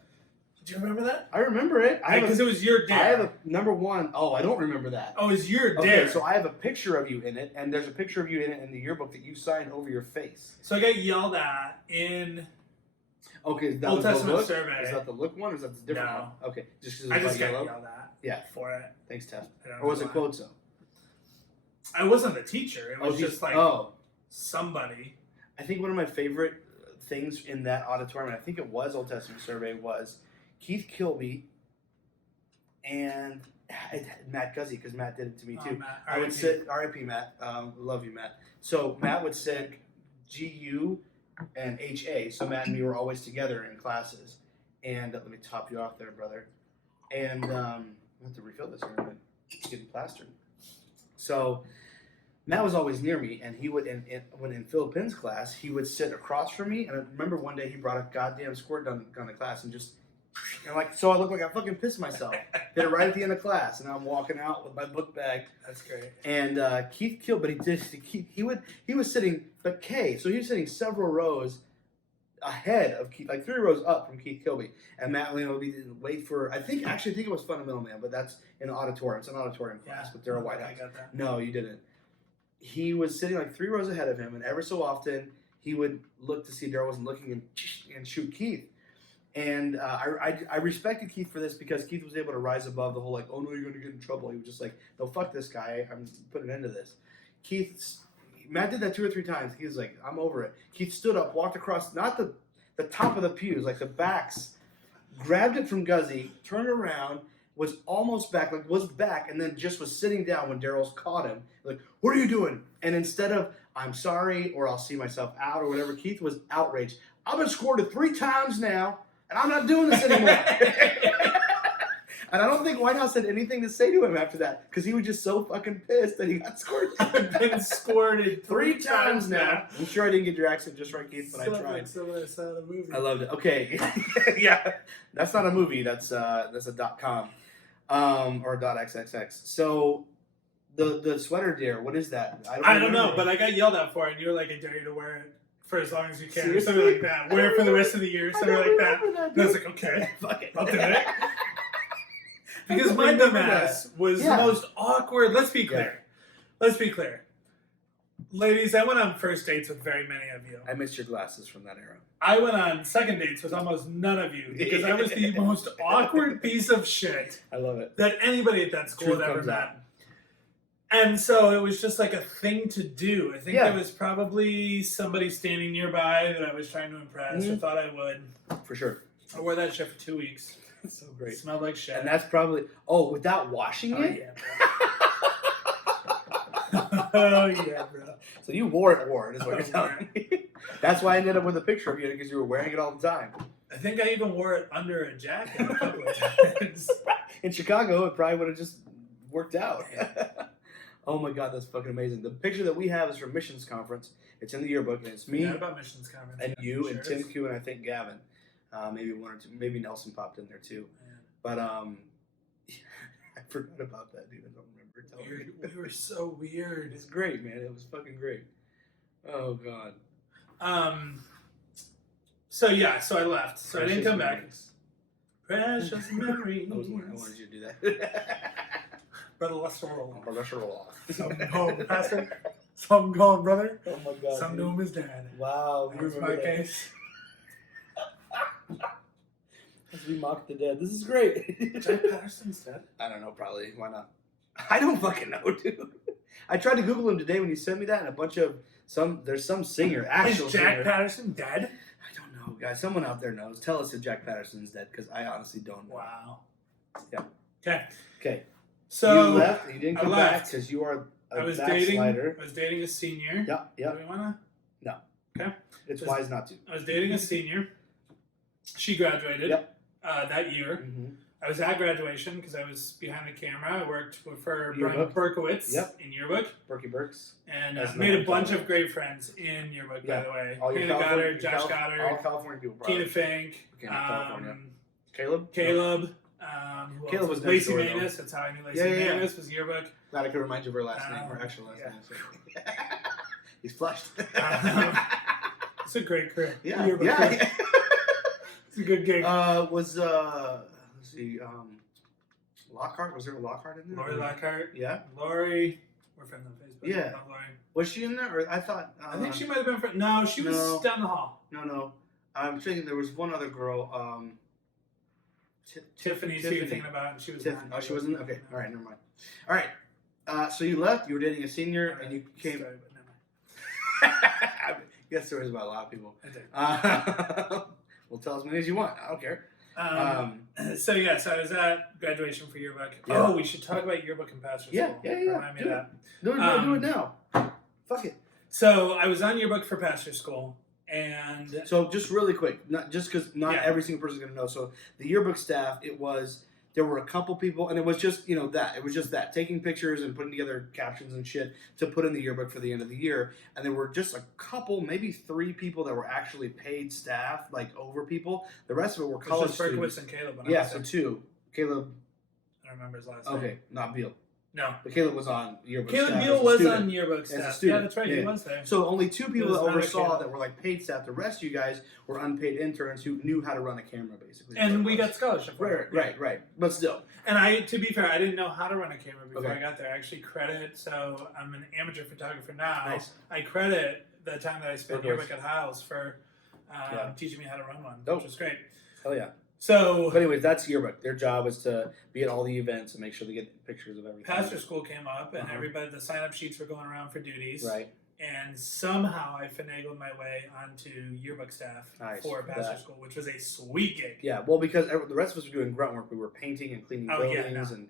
Do you remember that? I remember it. Because it was your dare. I have a number one. Oh, I don't remember that. Oh, it was your dare. Okay, so I have a picture of you in it, and there's a picture of you in it in the yearbook that you signed over your face. So I got yelled at in... Okay, is that Old the Testament look? survey. Is that the look one, or is that the different one? Okay, just because I just got yellow? yelled at. Yeah, for it. Thanks, Tess. Or was it Quozo? I wasn't the teacher. It was just like somebody. I think one of my favorite things in that auditorium, and I think it was Old Testament survey, was Keith Kilby and Matt Guzzi, because Matt did it to me too. Matt, I would sit, R.I.P. Matt, love you, Matt. So Matt would sit GU and HA, so Matt and me were always together in classes. And let me top you off there, brother. And I have to refill this here, it's getting plastered. So Matt was always near me, and he would, when in Philippines class, he would sit across from me. And I remember one day he brought a goddamn squirt gun to class and just, so I looked like I fucking pissed myself. Did it right at the end of class, and I'm walking out with my book bag. That's great. And Keith killed, but he was sitting, but so he was sitting several rows ahead of Keith, like 3 rows up from Keith Kilby. And Matt Leno didn't wait for, I think it was Fundamental Man, but that's in the auditorium. It's an auditorium class, but they're a White House. I got that. No, you didn't. He was sitting like 3 rows ahead of him, and every so often he would look to see Daryl wasn't looking and shoot Keith. And I respected Keith for this because Keith was able to rise above the whole like, oh no, you're going to get in trouble. He was just like, no, fuck this guy. I'm putting an end to this. Matt did that 2 or 3 times. He was like, I'm over it. Keith stood up, walked across, not the top of the pews, like the backs, grabbed it from Guzzi, turned around, was almost back, and then just was sitting down when Daryl's caught him. Like, what are you doing? And instead of, I'm sorry, or I'll see myself out, or whatever, Keith was outraged. I've been scored 3 times now, and I'm not doing this anymore. And I don't think White House had anything to say to him after that, because he was just so fucking pissed that he got scored. I've been scored 3 times now. I'm sure I didn't get your accent just right, Keith, but I tried. Like someone I saw in a movie. I loved it. Okay. Yeah. That's not a movie. That's a .com. or .xxx. So the sweater dare, what is that? I don't know, but I got yelled at for it, and you were like, I dare you to wear it for as long as you can, Seriously? or something like that. Wear it for the rest of the year, something like that. And I was like, okay, Fuck it. I'll do it. Because my dumbass was the most awkward. Let's be clear. Let's be clear. Ladies, I went on first dates with very many of you. I missed your glasses from that era. I went on second dates with almost none of you because I was the most awkward piece of shit I love it. that anybody at that school Truth had ever comes met. out. And so it was just like a thing to do. I think Yeah. there was probably somebody standing nearby that I was trying to impress. I thought I would. For sure. I wore that shit for 2 weeks. It's so great. It smelled like shit. And that's probably without washing it? Yeah, bro. Oh, yeah, bro. So you wore it, is what you're telling me. That's why I ended up with a picture of you, because you were wearing it all the time. I think I even wore it under a jacket a couple of times. In Chicago, it probably would have just worked out. Oh my God, that's fucking amazing. The picture that we have is from missions conference. It's in the yearbook, and it's me About missions conference. and you and Tim is. Q and I think Gavin. Maybe one or two. Maybe Nelson popped in there too. Yeah. But I forgot about that, dude. I don't remember. We were so weird. It's great, man. It was fucking great. Oh God. So yeah, so I left. So I didn't come back. Memories. Precious memories. I wanted you to do that. Brother Lester roll. Some call him pastor. Some call him brother. Oh my God. Some knew him as dad. Wow. That was my case. As we mock the dead. This is great. Jack Patterson's dead. I don't know, probably. Why not? I don't fucking know, dude. I tried to Google him today when you sent me that, and a bunch of there's some singer, actual Is Jack singer. Patterson dead? I don't know, guys. Someone out there knows. Tell us if Jack Patterson's dead, because I honestly don't know. Wow. Yeah. Okay. Okay. So you left. And you didn't come back left. because you are a I was backslider. dating a senior. Yeah. Yeah. Do we wanna? No. Okay. It's wise not to. I was dating a senior. She graduated. Yep. That year. Mm-hmm. I was at graduation because I was behind the camera. I worked for Yearbook. Brian Berkowitz Yep. in Yearbook. Berkey Burks. And That's made a not bunch California. of great friends in Yearbook, Yeah. by the way. All your Hannah California- Goddard, Josh all Goddard, California people, probably. Tina Fink, Okay, not California. Caleb. Caleb. Who Caleb else? was next Lacey door, though. Manus. That's how I knew Lacey Yeah. Manus was Yearbook. Glad I could remind you of her last name, her actual last yeah. name. So. He's flushed. It's a great career. Yeah. Yearbook Yeah. career. It's a good gig. Let's see, Lockhart? Was there a Lockhart in there? Lori Lockhart. Yeah. Lori. We're friends on Facebook. Yeah. Love Lori. Was she in there? Or I thought. I think she might have been friends. No, she was No. down the hall. No. I'm thinking there was one other girl. Tiffany's who you're thinking about, and she was Tiffany. not. Oh, she wasn't? Okay. All right, never mind. All right. So you left. You were dating a senior, and you came. Story, but never mind. You got stories about a lot of people. I did. Well, tell as many as you want. I don't care. So I was at graduation for yearbook. Yeah. Oh, we should talk about yearbook and pastor Yeah, school. yeah. Remind me Do of it. that. Do it now. Fuck it. So I was on yearbook for pastor school, and So just really quick, not just because not Yeah. every single person's gonna know. So the yearbook staff, there were a couple people, and it was just it was just that taking pictures and putting together captions and shit to put in the yearbook for the end of the year. And there were just a couple, maybe 3 people that were actually paid staff, like over people. The rest of it were it college was just Berkowitz students. and Caleb. When I Yeah, was so there. 2. Caleb. I don't remember his last name. Okay, not Beal. No. But Caleb was on yearbook Caleb staff. Beal as a was student. on yearbook As a staff. student, Yeah, that's right. yeah. He was there. So only 2 people was that not a oversaw Caleb. that were like paid staff. The rest of you guys were unpaid interns who knew how to run a camera, basically. And we got scholarship. for it. Right. But still. And to be fair, I didn't know how to run a camera before Okay. I got there. I actually credit, so I'm an amateur photographer now. Nice. I credit the time that I spent Of yearbook course. at Hyles for Yeah. teaching me how to run one, Dope. which was great. Hell yeah. So But anyways, that's yearbook. Their job is to be at all the events and make sure they get pictures of everything. pastor school came up, and Uh-huh. the sign-up sheets were going around for duties. Right. And somehow I finagled my way onto yearbook staff Nice. for pastor That- school, which was a sweet gig. Yeah, well, because the rest of us were doing grunt work. We were painting and cleaning Oh, yeah, buildings and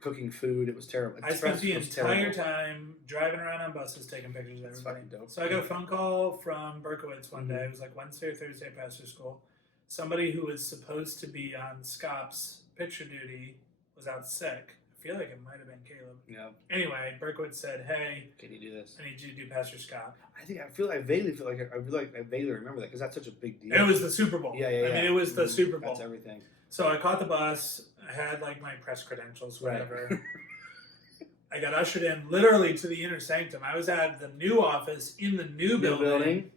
cooking food. It was terrible. I spent the It was entire terrible. time driving around on buses taking pictures of That's everybody. fucking dope. So I got a phone call from Berkowitz one day. Mhm. It was like Wednesday or Thursday at pastor school. Somebody who was supposed to be on SCOP's picture duty was out sick. I feel like it might have been Caleb. Yeah. Anyway, Berkowitz said, "Hey, Can you do this? I need you to do Pastor Scott." I vaguely feel like I vaguely remember that because that's such a big deal. It was the Super Bowl. Yeah. I mean, it was the Super Bowl. That's everything. So I caught the bus, I had like my press credentials, Right. whatever. I got ushered in literally to the inner sanctum. I was at the new office in the new building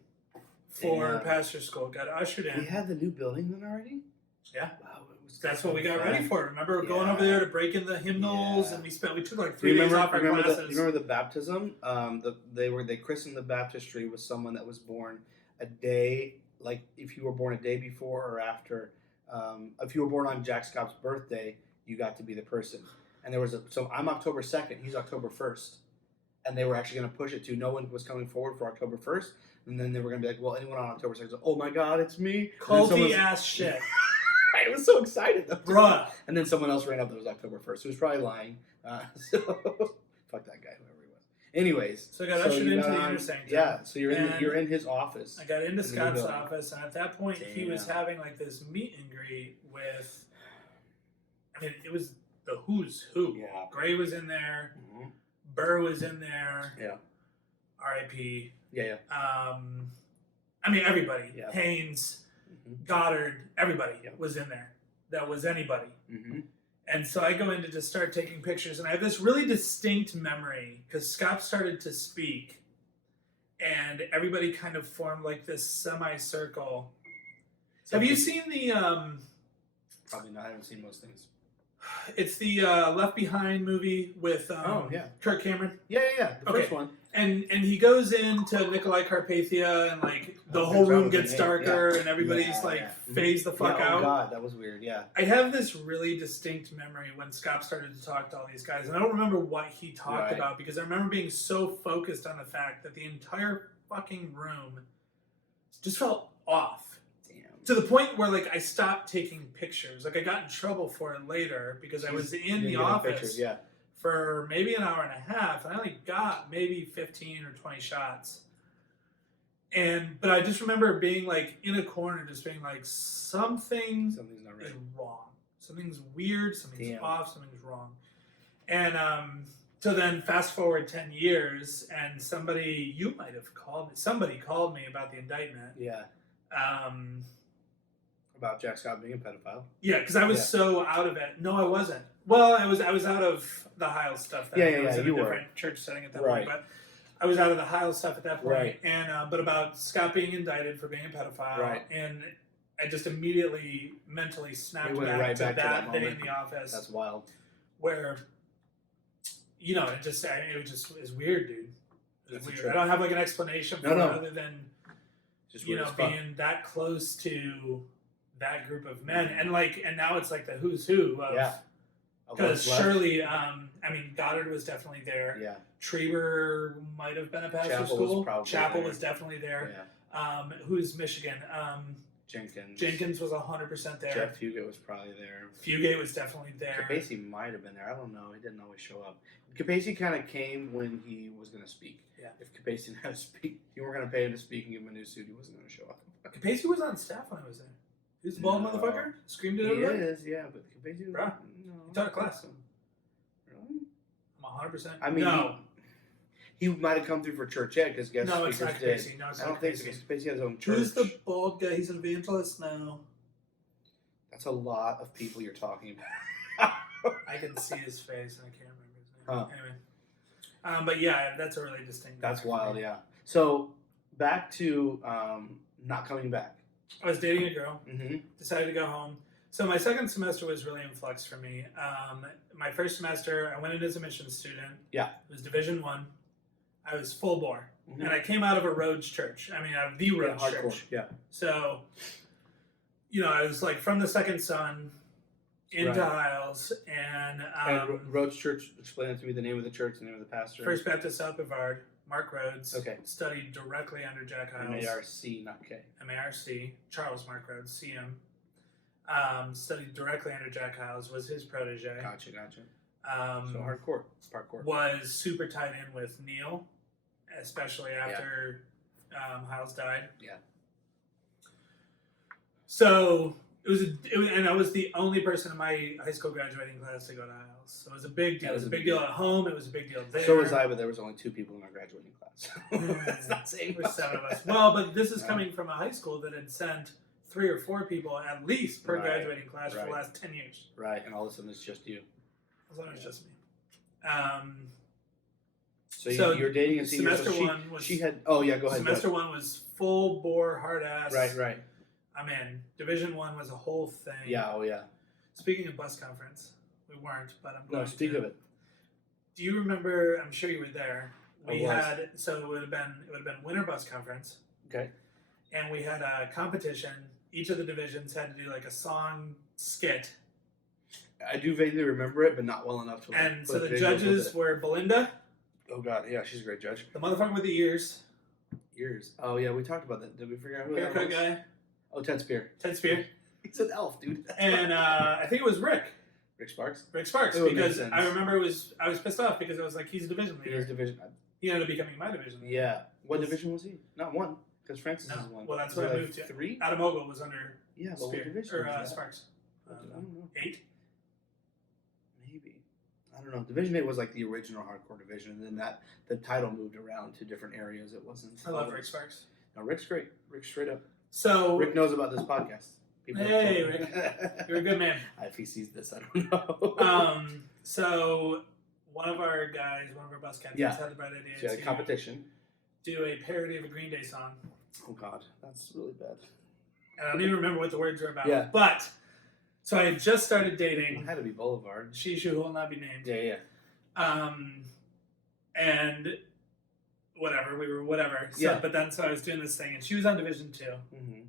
for Damn. pastor school. Got ushered in. We had the new building then already? Yeah. Wow, it was That's what we got fun. ready for. Remember going over there to break in the hymnals, and we took like 3 days off our classes. You remember the baptism? They christened the baptistry with someone that was born a day, like if you were born a day before or after. If you were born on Jack Scott's birthday, you got to be the person. And there was so I'm October 2nd, he's October 1st, and they were actually going to push it to no one was coming forward for October 1st, and then they were going to be like, well, anyone on October 2nd, oh my God, it's me. Culty ass shit. I was so excited, though. Bruh. And then someone else ran up that was October 1st. He was probably lying. So, fuck that guy, whoever he was. Anyways. So I got ushered into the inner sanctum. Yeah, so you're in his office. I got into Scott's office, and at that point, he was having like this meet and greet with, I mean, it was the who's who. Yeah. Gray was in there. Mm-hmm. Burr was in there. Yeah. R.I.P. Yeah. I mean, everybody. Yeah. Haynes, Mm-hmm. Goddard, everybody was in there. That was anybody. Mm-hmm. And so I go in to just start taking pictures, and I have this really distinct memory because Scott started to speak, and everybody kind of formed like this semicircle. Have you seen the? Probably not. I haven't seen most things. It's the Left Behind movie with Kirk Cameron. Yeah. The first one. And he goes into Nikolai Carpathia, and like the whole room gets darker, and everybody's phased the fuck out. Oh God, that was weird. Yeah. I have this really distinct memory when Scott started to talk to all these guys, and I don't remember what he talked about because I remember being so focused on the fact that the entire fucking room just felt off. Damn. To the point where like I stopped taking pictures. Like I got in trouble for it later because I was in the office for maybe an hour and a half, and I only got maybe 15 or 20 shots. But I just remember being like in a corner, just being like, something's not right. Is wrong. Something's weird. Something's off. Something's wrong. And so then fast forward 10 years, and somebody called me about the indictment. Yeah. About Jack Scott being a pedophile. Yeah, because I was so out of it. No, I wasn't. Well, I was out of the Hyles stuff. I was in a different church setting at that point, but I was out of the Hyles stuff at that point. Right. And but about Scott being indicted for being a pedophile, and I just immediately mentally snapped back to that day in the office. That's wild. Where, it was weird, dude. It was weird. I don't have like an explanation for it other than just being that close to that group of men, and now it's like the who's who of. Because surely, Goddard was definitely there. Yeah. Trieber might have been a pastor school. Chapel was definitely there. Yeah. Who's Michigan? Jenkins was 100% there. Jeff Fugate was probably there. Fugate was definitely there. Capacey might have been there. I don't know. He didn't always show up. Capacey kind of came when he was going to speak. Yeah. If Capacey didn't have to speak, you weren't going to pay him to speak and give him a new suit. He wasn't going to show up. Capacey was on staff when I was there. He's the bald motherfucker? Screamed at everybody? He is, yeah, but Capacey... Bruh. He taught a class. Really? I'm 100%. I mean, no. He might have come through for church ed because guest speakers did. Capacey. No, it's I don't think so. Capacey has his own church. Who's the bald guy? He's an evangelist now. That's a lot of people you're talking about. I can see his face and I can't remember his name. Anyway. But yeah, that's a really distinct. That's wild, yeah. So, back to not coming back. I was dating a girl, decided to go home. So my second semester was really in flux for me. My first semester, I went in as a mission student. Yeah. It was Division I. I was full bore. And I came out of a Rhodes church. Out of the Rhodes church. Yeah. So, I was like from the Second Son into Hyles. And Rhodes Church, explain it to me, the name of the church, the name of the pastor. First Baptist South Brevard. Mark Rhodes. Okay. Studied directly under Jack Hyles. M-A-R-C, not K. M-A-R-C. Charles Mark Rhodes, C-M. Studied directly under Jack Hyles. Was his protege. Gotcha. So hardcore. Parkour. Was super tied in with Neil, especially after Hyles died. Yeah. So and I was the only person in my high school graduating class to go to Hyles. So it was a big deal. It was a big deal at home. It was a big deal there. So was I, but there was only 2 people in our graduating class. It's not saying there were 7 of us. Well, but this is coming from a high school that had sent 3 or 4 people at least per Right. graduating class for the Right. last 10 years. Right, and all of a sudden it's just you. As long as it's just me. So you're dating a senior. Semester so one was. she had. Oh yeah, go ahead. Semester one was full bore, hard ass. Right. I'm in. Division one was a whole thing. Yeah. Oh yeah. Speaking of bus conference, we weren't, but I'm going No, speak to. of it. Do you remember? I'm sure you were there. We I was. had it would have been winter bus conference. Okay. And we had a competition. Each of the divisions had to do like a song skit. I do vaguely remember it, but not well enough to. Like, And so put the visuals judges with it. were Belinda, Oh god, yeah, she's a great judge. the motherfucker with the ears, Years. Oh yeah, we talked about that. Did we figure out who that haircut was? guy, Oh, Ted Spear. Ted Spear, He's an elf, dude. and I think it was Rick Rick Sparks, It would make because sense. I remember I was pissed off because I was like, he's a division He leader. is division. He ended up becoming my division leader. Yeah. What division was he? Not one, because Francis No. is one. Well, that's Was what it I like moved to. 3. Adamogo was under Yeah, but Spear what division? or was that? Sparks. I don't know. 8. Maybe. I don't know. Division 8 was like the original hardcore division, and then the title moved around to different areas. It wasn't. I love Rick Sparks. No, Rick's great. Rick's straight up. So Rick knows about this podcast. People have Hey, told me. Rick. You're a good man. If he sees this, I don't know. So one of our bus captains Yeah. had the bright idea She had a to competition. do a parody of a Green Day song. Oh God, that's really bad. And I don't even remember what the words were about. Yeah. But so I had just started It dating had to be Boulevard. she who will not be named. Yeah. And whatever, we were whatever. So, Yeah. But then so I was doing this thing and she was on Division 2. Mm-hmm.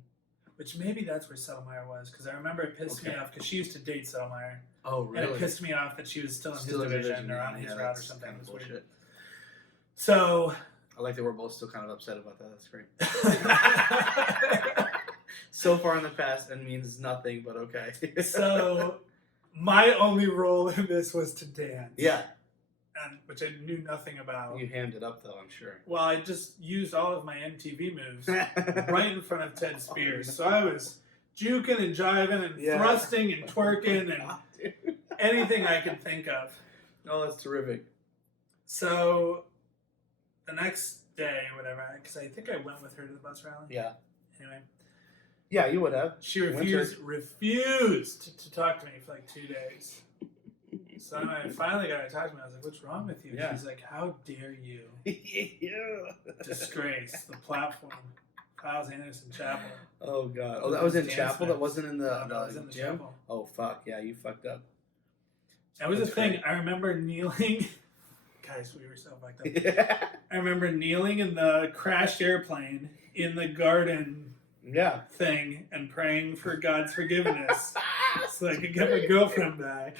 Which maybe that's where Settlemeyer was, because I remember it pissed me Okay. off because she used to date Settlemeyer. Oh And it pissed me off that she was still in Still his in division or on yeah, his route or that's something. kind It of was weird. bullshit. So I like that we're both still kind of upset about that. That's great. So far in the past and means nothing, but okay. So my only role in this was to dance. Yeah. And which I knew nothing about. You hammed it up though, I'm sure. Well, I just used all of my MTV moves right in front of Ted Spears. So I was juking and jiving and Yeah. thrusting and twerking and God, dude. anything I could think of. Oh, that's terrific. So the next day or whatever, because I think I went with her to the bus rally. Yeah. Anyway, Yeah, you would have. she refused to talk to me for like 2 days. So then I finally got to talk to me. I was like, "What's wrong with you?" Yeah. She's like, "How dare you Yeah. disgrace the platform, Hyles-Anderson Chapel?" Oh God. Oh, that was in Dance chapel. moves. That wasn't in the, No, it was in the gym. chapel. Oh fuck. Yeah, you fucked up. That was the That's thing. great. I remember kneeling. Guys, we were so fucked up. Yeah. I remember kneeling in the crashed airplane in the garden Yeah. thing and praying for God's forgiveness so I could get my girlfriend back.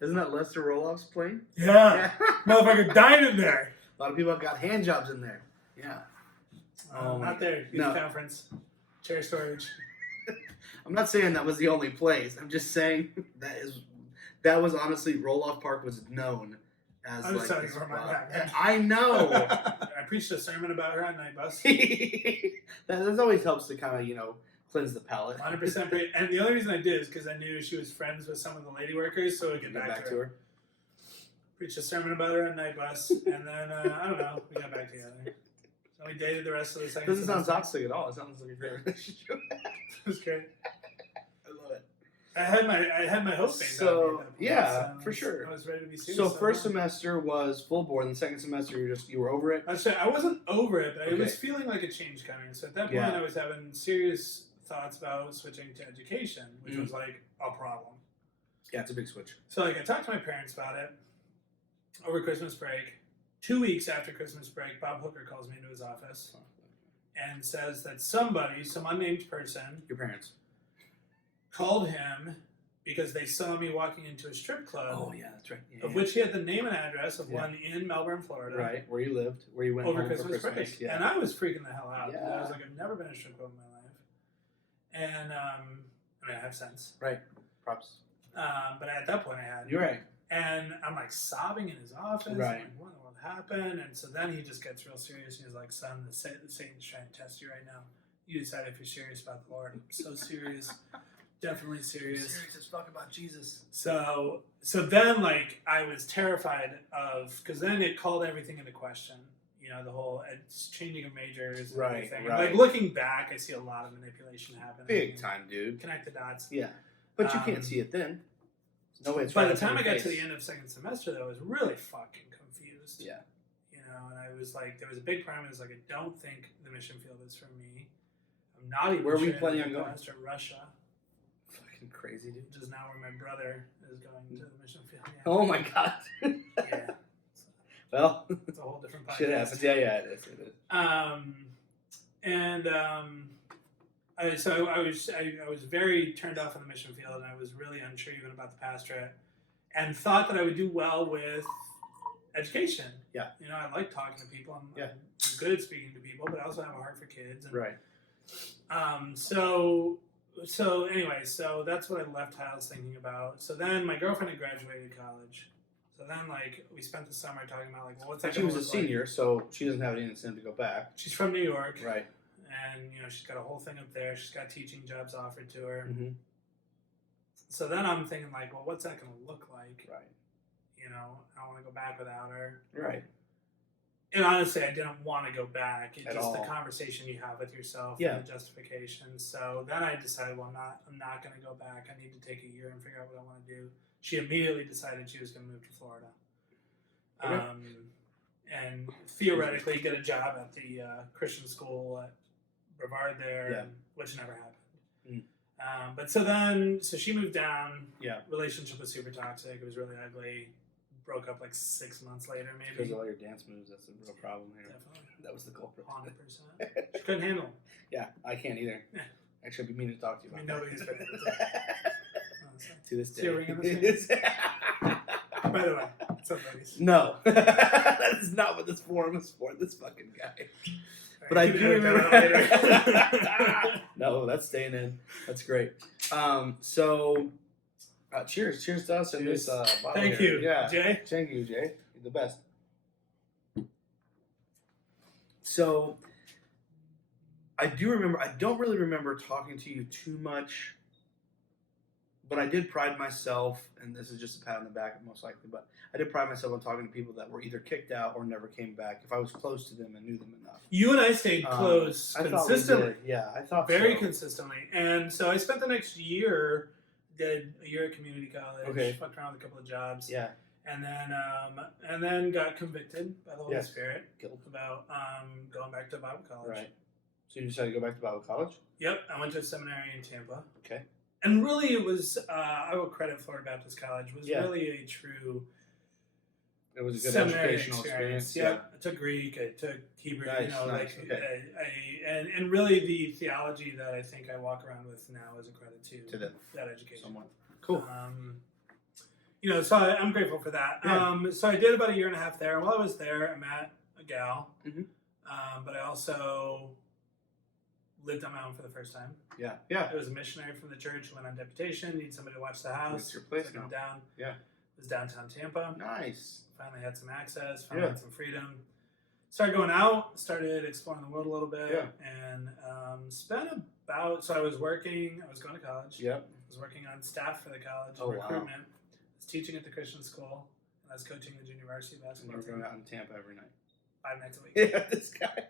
Isn't that Lester Roloff's plane? Yeah. Motherfucker died in there. A lot of people have got hand jobs in there. Yeah. Oh my Not there. Youth No. conference. Chair storage. I'm not saying that was the only place. I'm just saying that was honestly Roloff Park was known as I'm just like telling this you where my spot. back. I know. I preached a sermon about her on night bus. that always helps to kind of cleanse the palate. 100% pre- and the only reason I did is because I knew she was friends with some of the lady workers, so I could get back to her. Preached a sermon about her on night bus, and then I don't know, we got back together. So we dated the rest of the second. Doesn't sound semester. toxic at all. It sounds like a great relationship. It was great. I love it. I had my hope things So, out of me at that point, yeah, so for sure. I was ready to be serious. So first on semester was full board, and the second semester you were over it. that. I wasn't over it, but I was Okay. feeling like a change coming. So at that point, Yeah. I was having serious thoughts about switching to education, which was like a problem. Yeah, it's a big switch. So like I talked to my parents about it over Christmas break. 2 weeks after Christmas break, Bob Hooker calls me into his office and says that some unnamed person, Your parents. called him because they saw me walking into a strip club, Oh yeah, that's right. Yeah, of which he had the name and address of Yeah. one in Melbourne, Florida, right where you lived, where you went over home Christmas for break. Christmas. Yeah. And I was freaking the hell out. Yeah. I was like, I've never been to a strip club in my life. And I mean, I have since. Right. Props. But at that point I had. You're right. And I'm like sobbing in his office. I'm Right. like, what in the world happened? And so then he just gets real serious. And he's like, son, Satan's trying to test you right now. You decide if you're serious about the Lord. I'm so serious. Definitely serious. Serious as fuck about Jesus. So then like I was terrified of, because then it called everything into question. the whole it's changing of majors and Right, everything. right. And, like, looking back, I see a lot of manipulation happening. Big time, dude. Connect the dots. Yeah. But you can't see it then. No way. It's By right the up in time I your got to face. the end of second semester, though, I was really fucking confused. Yeah. And I was like, there was a big problem. I was like, I don't think the mission field is for me. I'm not even Where were you sure planning if on going? To Russia, Fucking crazy, dude. which is now where my brother is going to the mission field. Yeah. Oh my god. Yeah. Well, It's a whole different podcast. shit happens. Yeah, it is. It is. I was very turned off on the mission field, and I was really unsure even about the pastorate, and thought that I would do well with education. Yeah. I like talking to people. I'm good at speaking to people, but I also have a heart for kids. And, Right. So anyway, so that's what I left Hyles thinking about. So then my girlfriend had graduated college. So then, like, we spent the summer talking about, like, well, what's that She gonna was a look senior, like? so she doesn't have any incentive to go back. She's from New York. Right. And, she's got a whole thing up there. She's got teaching jobs offered to her. Mm-hmm. So then I'm thinking, like, well, what's that going to look like? Right. I want to go back without her. Right. And honestly, I didn't want to go back. It's At just all. the conversation you have with yourself Yeah. and the justification. So then I decided, well, I'm not going to go back. I need to take a year and figure out what I want to do. She immediately decided she was going to move to Florida. Okay. And theoretically get a job at the Christian school at Brevard there, which never happened. So she moved down. Yeah. Relationship was super toxic. It was really ugly. Broke up like 6 months later, maybe. Because of all your dance moves, that's a real problem here. Definitely. That was the culprit. 100%. She couldn't handle them. Yeah, I can't either. Yeah. Actually, I'd be meaning to talk to you about Nobody's been able that. To this See day. a ring on this thing? By the way, what's up, buddies? No. That is not what this forum is for, this fucking guy. But I keep do it remember. later. No, that's staying in. That's great. Cheers to us in this bottle. Thank here. you, Yeah. Jay. Thank you, Jay. You're the best. So, I don't really remember talking to you too much, but I did pride myself, and this is just a pat on the back most likely, but I did pride myself on talking to people that were either kicked out or never came back if I was close to them and knew them enough. You and I stayed close I thought we consistently. did. Yeah, I thought Very so. consistently. And so I spent the next year, did a year at community college, Okay. fucked around with a couple of jobs, Yeah. and then got convicted by the Holy Yes. Spirit Guilt. about going back to Bible college. Right. So you decided to go back to Bible college? Yep, I went to a seminary in Tampa. Okay. And really, it was, I will credit Florida Baptist College, was Yeah. really a true It was a good seminary educational experience. Yep. I took Greek, I took Hebrew, Nice, nice, like, okay. and really the theology that I think I walk around with now is a credit To them. that education. Somewhat. Cool. So I'm grateful for that. Yeah. So I did about a year and a half there. While I was there, I met a gal, Mhm. but I also lived on my own for the first time. Yeah. Yeah. It was a missionary from the church who went on deputation, need somebody to watch the house. It's your place Took him now. down. Yeah. It was downtown Tampa. Nice. Finally had some access, finally Yeah. had some freedom. Started going out, started exploring the world a little bit, Yeah. and so I was working, I was going to college. Yep. I was working on staff for the college, Oh, wow. recruitment. I was teaching at the Christian school, and I was coaching the junior varsity And you basketball were team going out in Tampa every night. 5 nights a week. Yeah, this guy.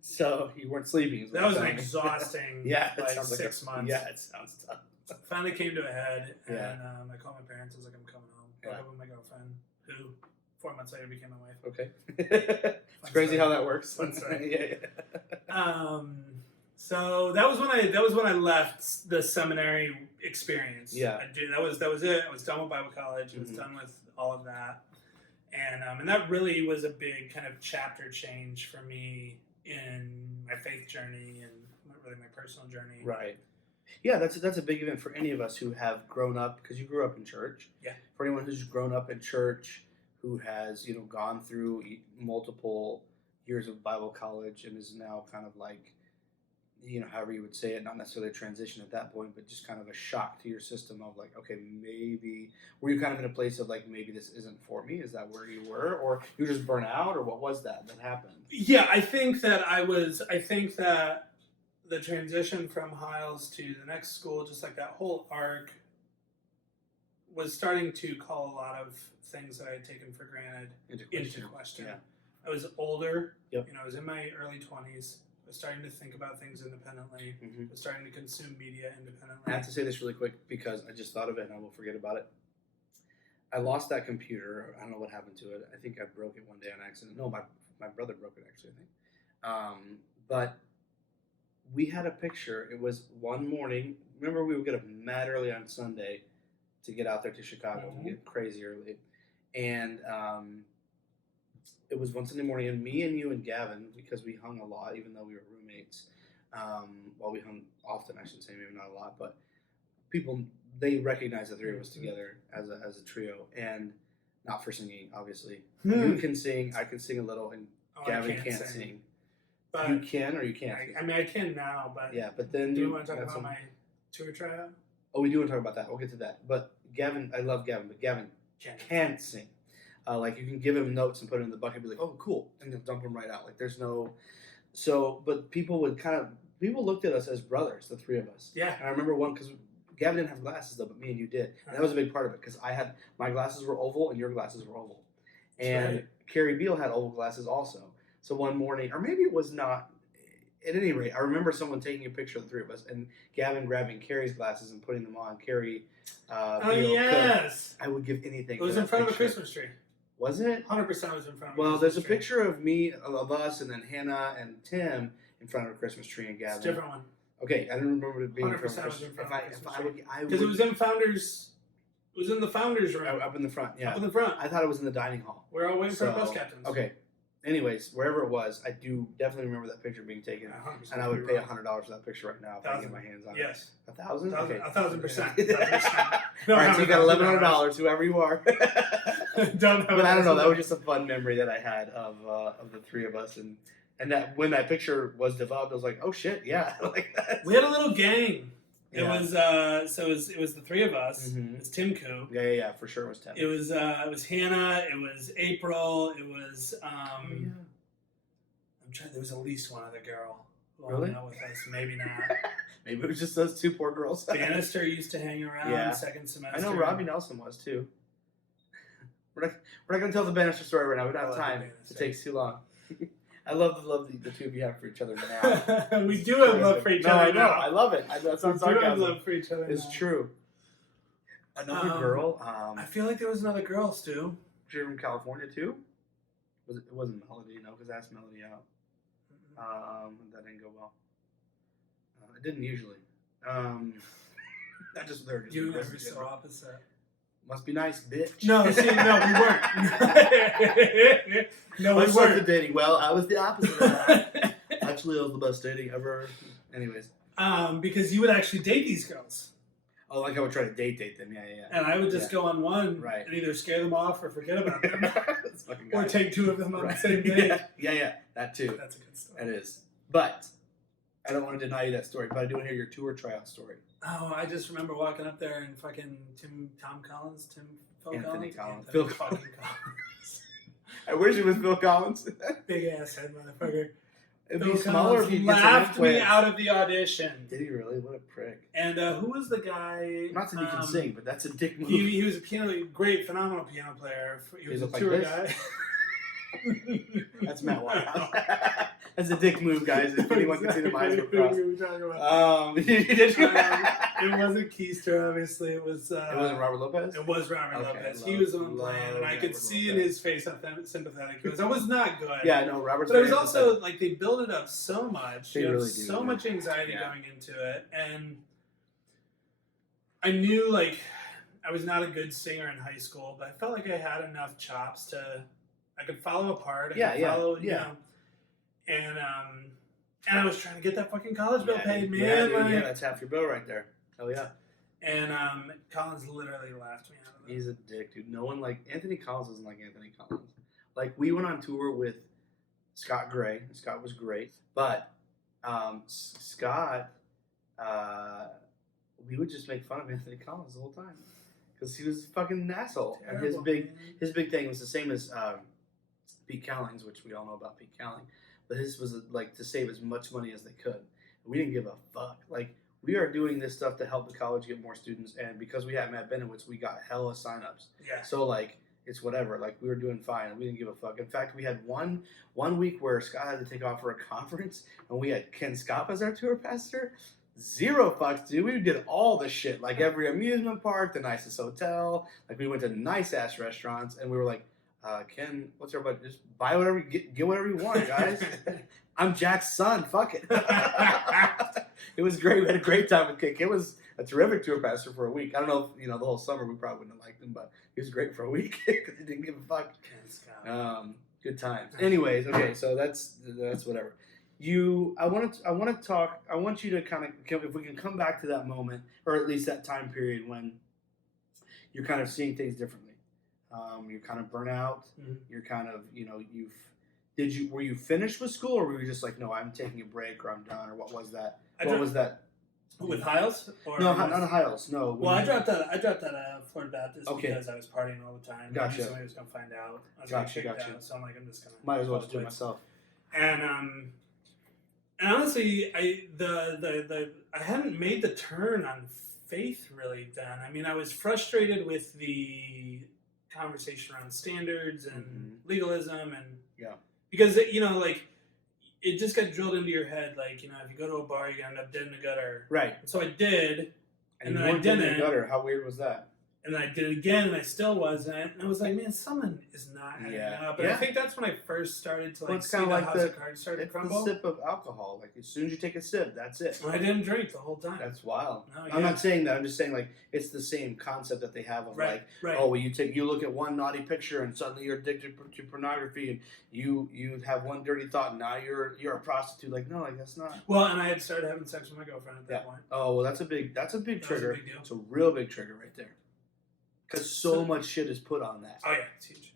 So you weren't sleeping. is what That you're was an telling me. exhausting Yeah, it like sounds like 6 months. Yeah, it sounds tough. Finally came to a head, and Yeah. I called my parents. I was like, I'm coming home. Yeah. Broke up with my girlfriend, who 4 months later became my wife. Okay. It's crazy story. how that works. Fun story. Yeah. So that was when I left the seminary experience. Yeah. That was it. I was done with Bible college. I was Mhm. done with all of that, and that really was a big kind of chapter change for me in my faith journey and really my personal journey. Right. Yeah, that's a big event for any of us who have grown up, because you grew up in church. Yeah. For anyone who's grown up in church, who has gone through multiple years of Bible college and is now kind of like, however you would say it, not necessarily a transition at that point, but just kind of a shock to your system of like, okay, maybe were you kind of in a place of like, maybe this isn't for me? Is that where you were, or you just burnt out, or what was that happened? Yeah, I think that the transition from Hyles to the next school, just like that whole arc, was starting to call a lot of things that I had taken for granted into question. Yeah. I was older. Yep. I was in my early 20s. I was starting to think about things independently. I was starting to consume media independently. I have to say this really quick because I just thought of it and I will forget about it. I lost that computer. I don't know what happened to it. I think I broke it one day on accident. No, my brother broke it actually, I think. But we had a picture. It was one morning. Remember, we would get up mad early on Sunday to get out there to Chicago. We get crazy early. And it was one Sunday morning, and me and you and Gavin, because we hung a lot, even though we were roommates. Well, we hung often, I should say, maybe not a lot, but people, they recognized the three of us together as a trio, and not for singing, obviously. You can sing, I can sing a little, and Gavin can't sing. But you can or you can't? I can now, but yeah. But then do you want to talk about my tour tryout? Oh, we do want to talk about that. We'll get to that. But Gavin, I love Gavin, but Gavin can't sing. Like you can give him notes and put it in the bucket, and be like, "Oh, cool," and he'll dump them right out. Like there's no. So, but people looked at us as brothers, the three of us. Yeah. And I remember one because Gavin didn't have glasses though, but me and you did, and that was a big part of it because my glasses were oval and your glasses were oval, and Carrie Beal had oval glasses also. So one morning, or maybe it was not. At any rate, I remember someone taking a picture of the three of us, and Gavin grabbing Carrie's glasses and putting them on. Carrie. Yes. I would give anything. It was in front of a Christmas tree. Was it? 100% was in front of. Well, there's a picture of me, of us, and then Hannah and Tim in front of a Christmas tree, and Gavin. It's a different one. Okay, I don't remember it being 100% in front of was in front of a Christmas tree. Because it was in Founders. It was in the Founders room. Up in the front, yeah. Up in the front. I thought it was in the dining hall. We're all waiting for the bus captains. Okay. Anyways, wherever it was, I do definitely remember that picture being taken, and I would pay $100 for that picture right now if I get my hands on it. Yes. 1,000? Okay. 1,000%. All right, so you got $1,100, whoever you are. But I don't know. That was just a fun memory that I had of the three of us, and that when that picture was developed, I was like, oh shit, yeah, like that. We had a little gang. It Yeah. was it was the three of us. Mhm. It was Tim Koo. Yeah, for sure it was Tim. It was Hannah. It was April. It was I'm trying. There was at least one other girl who hung out with us. Maybe not. Maybe it was just those two poor girls. Bannister used to hang around second semester. I know Robbie Nelson was too. We're not gonna tell the Bannister story right now. We don't have time. It takes too long. I love the love the two of you have for each other now. We do have love for each other. I know. Now. I love it. That's not sarcasm. We do have love for each other. It's now. true. Another girl. I feel like there was another girl, Stu. She from California too. It wasn't Melody, no, because I asked Melody out. That didn't go well. It didn't usually. Not just there. You and I were so opposite. Must be nice, bitch. No, see, no, we weren't. No, we weren't. The dating. Well, I was the opposite of that. Actually, I was the best dating ever. Anyways. Because you would actually date these girls. Oh, like I would try to date them. Yeah. And I would just go on one and either scare them off or forget about them. Or take two of them on the same day. Yeah. That too. That's a good story. That is. But I don't want to deny you that story, but I do want to hear your tour tryout story. Oh, I just remember walking up there and fucking Anthony Collins. Phil Collins. I wish it was Phil Collins. Big ass head motherfucker. It'd be smaller if you laughed me out of the audition. Did he really? What a prick. And who was the guy? Not that he can sing, but that's a dick move. He was a phenomenal piano player. He was a tour guy. That's Matt Whitehouse. That's a dick move, guys. If anyone can see the eyes across. It wasn't Keister, obviously. It was. It wasn't Robert Lopez. It was Robert Lopez. He was on plan, and I could see in his face how sympathetic he was. I was not good. Yeah, no, Robert's. But it was also like they build it up so much. They really do. So much anxiety going into it, and I knew like I was not a good singer in high school, but I felt like I had enough chops to. I could follow a part. You know, and I was trying to get that fucking college bill paid, man. Yeah, that's half your bill right there. Hell yeah. And Collins literally laughed me out of it. He's a dick, dude. No one Anthony Collins isn't like Anthony Collins. Like we went on tour with Scott Gray. Scott was great, but Scott, we would just make fun of Anthony Collins the whole time because he was a fucking asshole. Terrible, and his big thing was the same as Pete Cowling's, which we all know about Pete Cowling, but his was like to save as much money as they could. We didn't give a fuck. Like we are doing this stuff to help the college get more students, and because we had Matt Benowitz, we got hella signups. Yeah. So like it's whatever. Like, we were doing fine, and we didn't give a fuck. In fact, we had one week where Scott had to take off for a conference, and we had Ken Scott as our tour pastor. Zero fucks, dude. We did all the shit, like every amusement park, the nicest hotel. Like, we went to nice ass restaurants, and we were like, Ken, what's everybody? Just buy whatever, get whatever you want, guys. I'm Jack's son. Fuck it. It was great. We had a great time with Ken. It was a terrific tour pastor for a week. I don't know if, the whole summer we probably wouldn't have liked him, but he was great for a week because he didn't give a fuck. Good times. Anyways, okay, so that's whatever. I want you to kind of, if we can come back to that moment, or at least that time period when you're kind of seeing things differently. You're kind of burnt out. Mm-hmm. You're kind of, were you finished with school, or were you just like, no, I'm taking a break, or I'm done, or what was that? Was that? With Hyles? Or no, not Hyles. No. Well, I dropped out of Florida Baptist because I was partying all the time. Gotcha. Somebody was gonna find out. I was gotcha. out, so I'm like, I'm just gonna. Might as well just do it myself. And honestly, I hadn't made the turn on faith really then. I mean, I was frustrated with the conversation around standards and legalism, and because it just got drilled into your head, like, if you go to a bar, you end up dead in the gutter. Right. And so I did, and then I didn't. In the gutter. How weird was that? And then I did it again, and I still wasn't. And I was like, man, someone is not adding up. And I think that's when I first started to see the house of cards start to crumble. The sip of alcohol. Like, as soon as you take a sip, that's it. I didn't drink the whole time. That's wild. No, I'm not saying that. I'm just saying, like, it's the same concept that they have of oh, well, you look at one naughty picture and suddenly you're addicted to pornography, and you have one dirty thought and now you're a prostitute. Like, no, like, that's not. Well, and I had started having sex with my girlfriend at that point. Oh, well, that's a big trigger. Was a big deal. It's a real big trigger right there. Because so much shit is put on that. Oh, yeah, it's huge.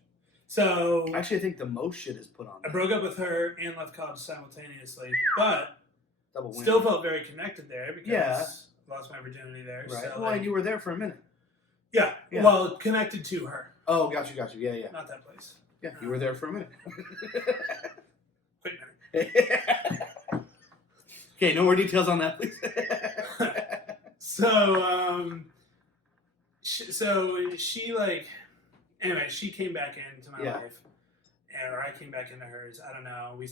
So actually, I think the most shit is put on that. I broke up with her and left college simultaneously, but still felt very connected there because I lost my virginity there. Right. So, well, and you were there for a minute. Yeah. Well, connected to her. Oh, got you. Yeah. Not that place. Yeah, you were there for a minute. Quick minute. Okay, no more details on that, please. She came back into my life, or I came back into hers. I don't know. We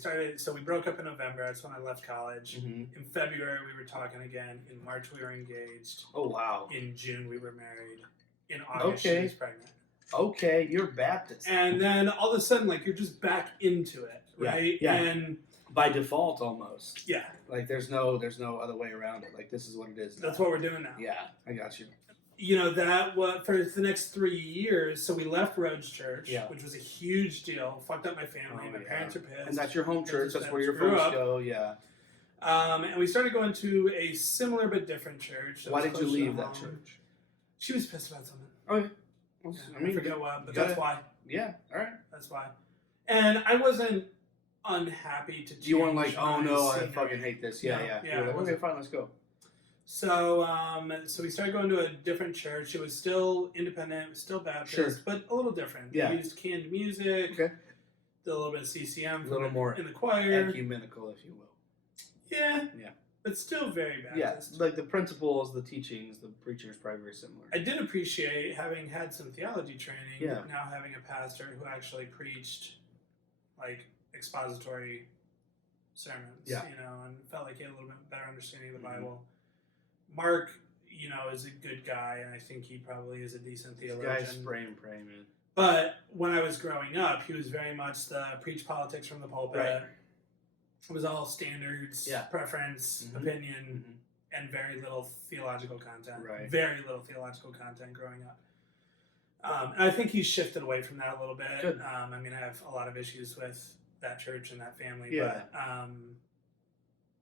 broke up in November. That's when I left college. Mm-hmm. In February, we were talking again. In March, we were engaged. Oh, wow. In June, we were married. In August, she was pregnant. Okay, you're Baptist. And then all of a sudden, like, you're just back into it, right? Yeah. And by default, almost. Yeah. Like, there's no other way around it. Like, this is what it is now. That's what we're doing now. Yeah, I got you. For the next 3 years, so we left Rhodes Church, which was a huge deal. Fucked up my family. My parents are pissed. And that's your home church. That's where your folks go. Yeah. And we started going to a similar but different church. Why did you leave that church? She was pissed about something. Okay. I forget what, but that's why. Yeah. All right. That's why. And I wasn't unhappy to change. You weren't like, oh no, I fucking hate this. Yeah. Yeah. Like, okay, fine, let's go. So we started going to a different church. It was still independent, it was still Baptist, but a little different. Yeah. They used canned music. Okay. Did a little bit of CCM. A little more in the choir. Ecumenical, if you will. Yeah. Yeah. But still very Baptist. Yeah, like the principles, the teachings, the preaching is probably very similar. I did appreciate having had some theology training, now having a pastor who actually preached like expository sermons, and felt like he had a little bit better understanding of the Bible. Mark, is a good guy, and I think he probably is a decent theologian. This guy's pray, man. But when I was growing up, he was very much the preach politics from the pulpit. Right. It was all standards, preference, opinion, and very little theological content. Right. Very little theological content growing up. And I think he's shifted away from that a little bit. Good. I have a lot of issues with that church and that family. Yeah. But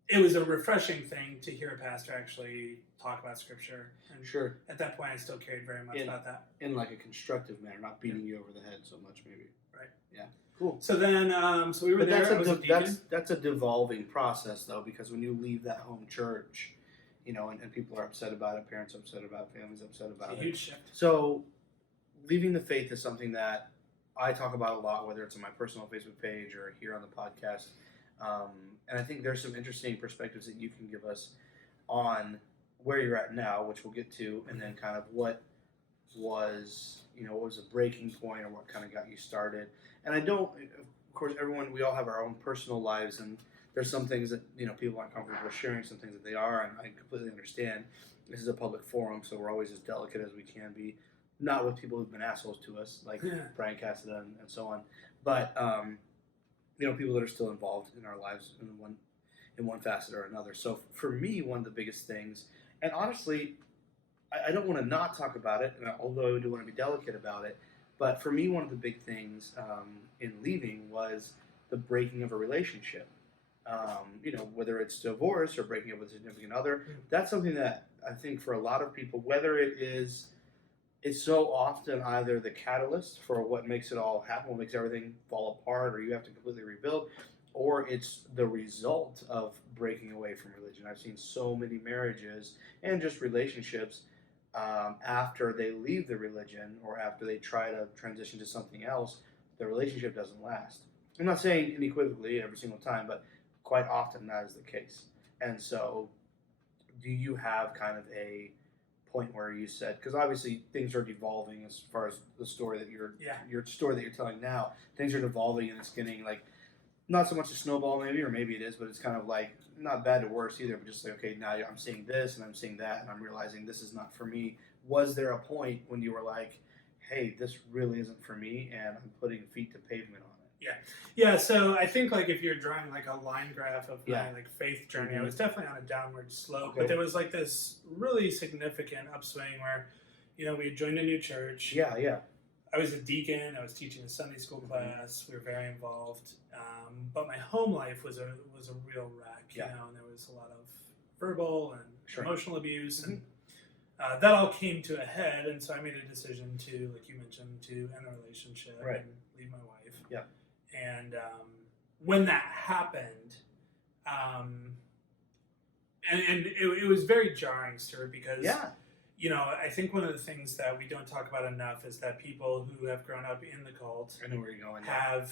it was a refreshing thing to hear a pastor actually talk about Scripture. And at that point, I still cared very much about that. In like a constructive manner, not beating you over the head so much, maybe. Right. Yeah. Cool. So then, so we were there. That's a devolving process, though, because when you leave that home church, and people are upset about it, parents are upset about it, families upset about it. A huge shift. So, leaving the faith is something that I talk about a lot, whether it's on my personal Facebook page or here on the podcast. And I think there's some interesting perspectives that you can give us on where you're at now, which we'll get to, and then kind of what was, what was a breaking point or what kind of got you started. And I don't, of course, we all have our own personal lives, and there's some things that, people aren't comfortable sharing, some things that they are, and I completely understand. This is a public forum, so we're always as delicate as we can be, not with people who've been assholes to us, like Brian Cassidy and so on, but, people that are still involved in our lives in one facet or another. So for me, one of the biggest things, and honestly, I don't want to not talk about it, although I do want to be delicate about it. But for me, one of the big things in leaving was the breaking of a relationship. Whether it's divorce or breaking up with a significant other, that's something that I think for a lot of people, whether it's so often either the catalyst for what makes it all happen, what makes everything fall apart, or you have to completely rebuild, or it's the result of breaking away from religion. I've seen so many marriages and just relationships after they leave the religion or after they try to transition to something else, the relationship doesn't last. I'm not saying unequivocally every single time, but quite often that is the case. And so do you have kind of a point where you said, because obviously things are devolving as far as the story that your story that you're telling now, things are devolving and it's getting like, not so much a snowball maybe, or maybe it is, but it's kind of like not bad to worse either, but just like, okay, now I'm seeing this and I'm seeing that and I'm realizing this is not for me. Was there a point when you were like, hey, this really isn't for me and I'm putting feet to pavement on it? Yeah. So I think like if you're drawing like a line graph of my like faith journey, I was definitely on a downward slope, but there was like this really significant upswing where, we had joined a new church. Yeah. I was a deacon. I was teaching a Sunday school class. We were very involved, but my home life was a real wreck. And there was a lot of verbal and emotional abuse, and that all came to a head. And so I made a decision to, like you mentioned, to end the relationship and leave my wife. Yeah. And when that happened, and it was very jarring, Stuart, because I think one of the things that we don't talk about enough is that people who have grown up in the cult have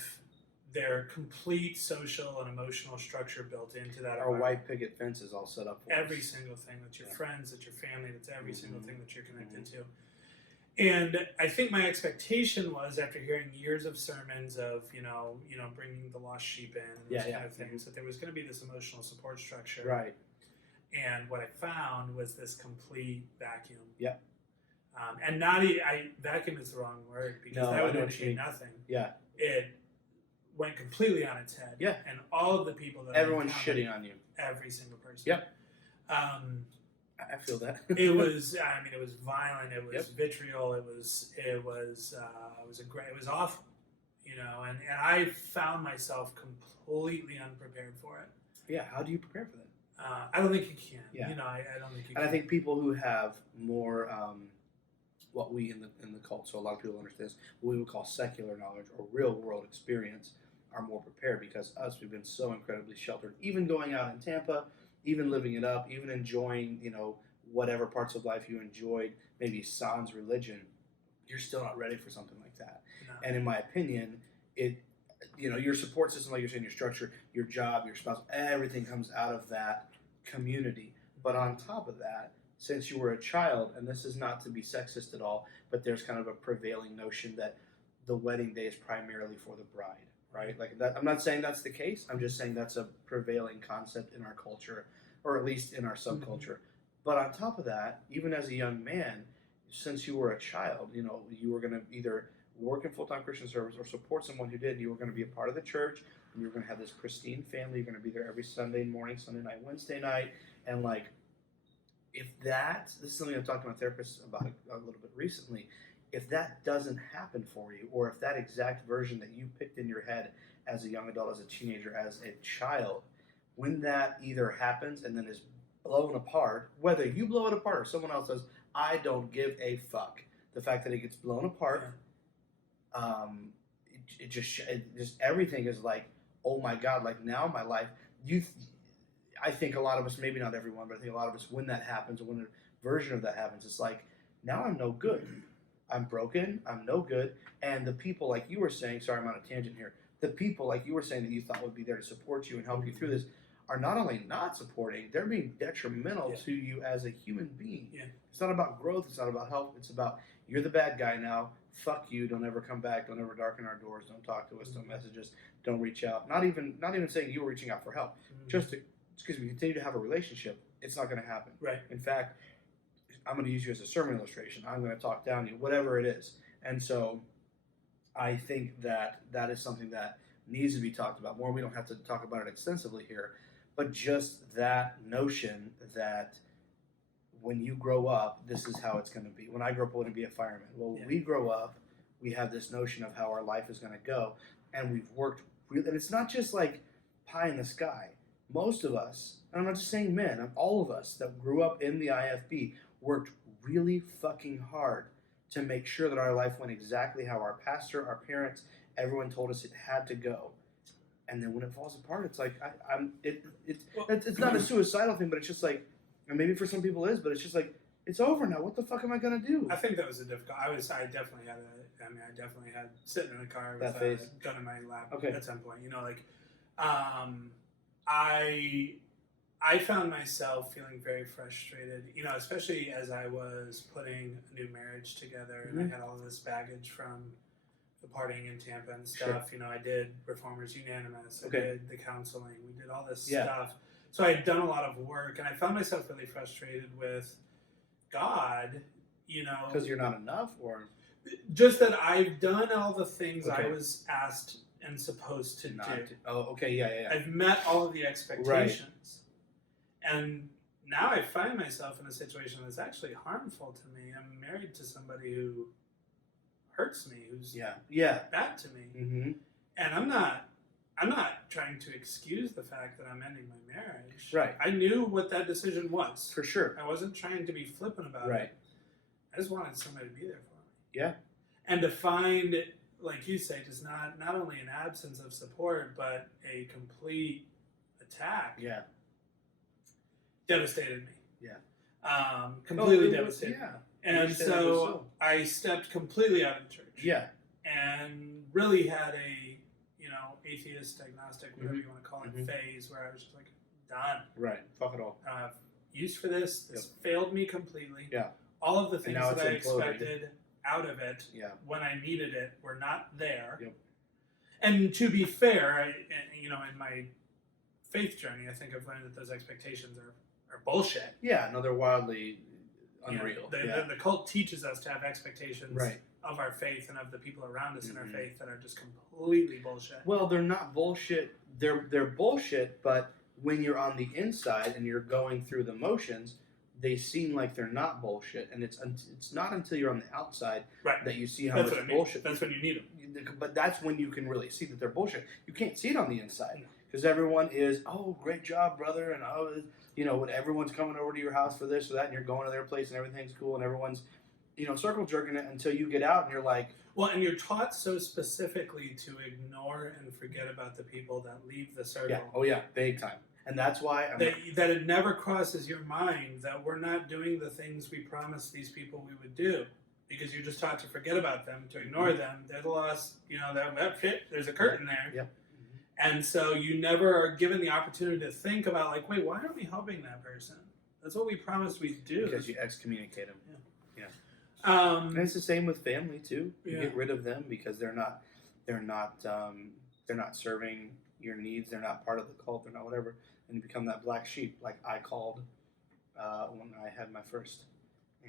their complete social and emotional structure built into that. Our white picket fence is all set up for every single thing. That's your friends, that's your family, that's every single thing that you're connected to. And I think my expectation was, after hearing years of sermons of, bringing the lost sheep in and those kind of things, that there was going to be this emotional support structure. Right. And what I found was this complete vacuum. Yeah. And vacuum is the wrong word, because that would indicate nothing. Yeah. It went completely on its head. Yeah. And all of the people that everyone's shitting on you. Every single person. Yep. I feel that. It was violent. It was vitriol. It was awful, and I found myself completely unprepared for it. Yeah. How do you prepare for that? I don't think you can. Yeah. I don't think you can. And I think people who have more, what we in the cult, so a lot of people understand this, what we would call secular knowledge or real world experience, are more prepared, because we've been so incredibly sheltered. Even going out in Tampa, even living it up, even enjoying, whatever parts of life you enjoyed, maybe sans religion, you're still not ready for something like that. No. And in my opinion, your support system, like you're saying, your structure, your job, your spouse, everything comes out of that community. But on top of that, since you were a child, and this is not to be sexist at all, but there's kind of a prevailing notion that the wedding day is primarily for the bride, right? Like that. I'm not saying that's the case. I'm just saying that's a prevailing concept in our culture, or at least in our subculture. But on top of that, even as a young man, since you were a child, you were going to either work in full-time Christian service or support someone who did. You were going to be a part of the church, and you were going to have this pristine family. You're going to be there every Sunday morning, Sunday night, Wednesday night. And like, if this is something I've talked to my therapist about a little bit recently, if that doesn't happen for you, or if that exact version that you picked in your head as a young adult, as a teenager, as a child, when that either happens and then is blown apart, whether you blow it apart or someone else does, I don't give a fuck. The fact that it gets blown apart, it just everything is like, oh my God, like now my life, I think a lot of us, maybe not everyone, but I think a lot of us, when that happens, or when a version of that happens, it's like, now I'm no good. I'm broken, I'm no good, and the people, like you were saying, sorry I'm on a tangent here, the people, like you were saying, that you thought would be there to support you and help you through this, are not only not supporting, they're being detrimental to you as a human being. Yeah. It's not about growth, it's not about health, it's about you're the bad guy now. Fuck you. Don't ever come back. Don't ever darken our doors. Don't talk to us. Don't message us. Don't reach out. Not even saying you were reaching out for help. Just to, continue to have a relationship. It's not going to happen. Right. In fact, I'm going to use you as a sermon illustration. I'm going to talk down to you, whatever it is. And so I think that is something that needs to be talked about more. We don't have to talk about it extensively here, but just that notion that when you grow up, this is how it's going to be. When I grew up, I want to be a fireman. Well, when we grow up, we have this notion of how our life is going to go, and we've worked really, and it's not just like pie in the sky. Most of us, and I'm not just saying men, all of us that grew up in the IFB worked really fucking hard to make sure that our life went exactly how our pastor, our parents, everyone told us it had to go. And then when it falls apart, it's like it's not a suicidal thing, but it's just like, and maybe for some people it is, but it's just like, it's over now. What the fuck am I gonna do? I think that was a difficult. I definitely had sitting in a car with a gun in my lap at some point. You know, like, I found myself feeling very frustrated. You know, especially as I was putting a new marriage together, and I had all this baggage from the partying in Tampa and stuff. You know, I did Reformers Unanimous. I did the counseling. We did all this stuff. So I had done a lot of work, and I found myself really frustrated with God, you know. Because you're not enough, or? Just that I've done all the things I was asked and supposed to do. Oh, okay, yeah. I've met all of the expectations. And now I find myself in a situation that's actually harmful to me. I'm married to somebody who hurts me, who's bad to me. Mm-hmm. And I'm not trying to excuse the fact that I'm ending my marriage. Right. I knew what that decision was. For sure. I wasn't trying to be flippant about it. I just wanted somebody to be there for me. Yeah. And to find, like you say, just not only an absence of support, but a complete attack. Yeah. Devastated me. Yeah. Completely devastated me. Yeah. And so I stepped completely out of church. Yeah. And really had a, you know, atheist, agnostic, whatever you want to call it, phase where I was just like, done. Right. Fuck it all. I don't have use for this. This failed me completely. Yeah. All of the things that I expected out of it when I needed it were not there. Yep. And to be fair, you know, in my faith journey, I think I've learned that those expectations are bullshit. Yeah, no, they're wildly unreal. You know, the cult teaches us to have expectations right. of our faith and of the people around us in our faith that are just completely bullshit. Well, they're not bullshit. They're bullshit, but when you're on the inside and you're going through the motions, they seem like they're not bullshit. And it's not until you're on the outside that you see how much bullshit. That's when you need them. But that's when you can really see that they're bullshit. You can't see it on the inside because everyone is, oh, great job, brother, and oh, you know, when everyone's coming over to your house for this or that, and you're going to their place and everything's cool, and everyone's, you know, circle jerking it until you get out and you're like, well, and you're taught so specifically to ignore and forget about the people that leave the circle. Yeah. Oh yeah, big time. And that's why that it never crosses your mind that we're not doing the things we promised these people we would do, because you're just taught to forget about them, to ignore them. They're the lost, you know, that fit. There's a curtain there. Yep. And so you never are given the opportunity to think about, like, wait, why aren't we helping that person? That's what we promised we'd do. Because you excommunicate them. Yeah. And it's the same with family too. You get rid of them because they're not serving your needs. They're not part of the cult. They're not whatever. And you become that black sheep. Like I called when I had my first,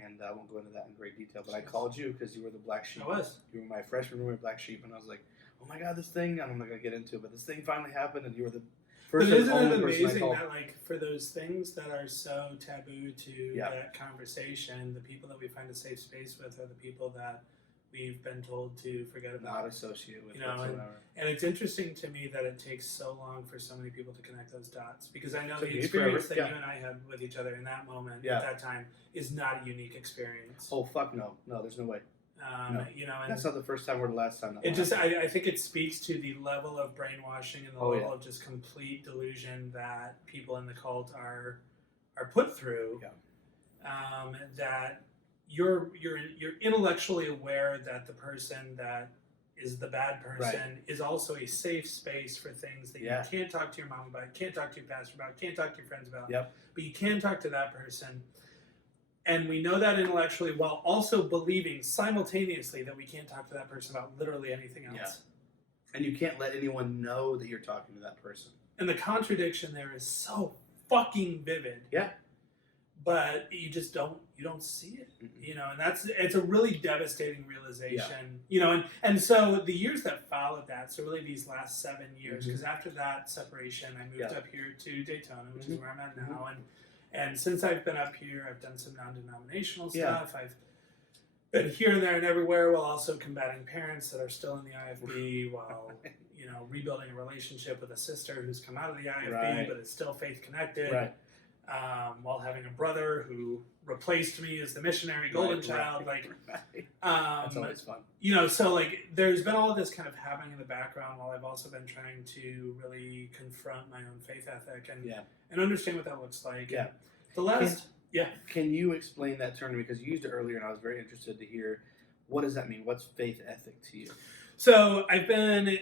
and I won't go into that in great detail, but I called you because you were the black sheep. I was. You were my freshman roommate, black sheep, and I was like, oh my God, this thing, I'm not going to get into it, but this thing finally happened, and you were the first and only person I called. But isn't it amazing that, like, for those things that are so taboo to that conversation, the people that we find a safe space with are the people that we've been told to forget about. Not associate with, you know, and it's interesting to me that it takes so long for so many people to connect those dots, because I know the experience that you and I had with each other in that moment at that time is not a unique experience. Oh, fuck no. No, there's no way. No. You know, and that's not the first time or the last time. I think it speaks to the level of brainwashing and the level of just complete delusion that people in the cult are put through. Yeah. That you're intellectually aware that the person that is the bad person is also a safe space for things that you can't talk to your mom about, can't talk to your pastor about, can't talk to your friends about. Yep. But you can talk to that person. And we know that intellectually while also believing simultaneously that we can't talk to that person about literally anything else. Yeah. And you can't let anyone know that you're talking to that person. And the contradiction there is so fucking vivid. Yeah. But you just don't see it, Mm-hmm. and it's a really devastating realization, and so the years that followed that, so really these last 7 years, because after that separation, I moved up here to Daytona, which is where I'm at now, and since I've been up here, I've done some non-denominational stuff. I've been here and there and everywhere while also combating parents that are still in the IFB, while rebuilding a relationship with a sister who's come out of the IFB but is still faith connected. Right. While having a brother who replaced me as the missionary golden child, that's always fun. So there's been all of this kind of happening in the background while I've also been trying to really confront my own faith ethic and understand what that looks like. Yeah. The last, Can you explain that term to me? Because you used it earlier, and I was very interested to hear, what does that mean? What's faith ethic to you? So I've been,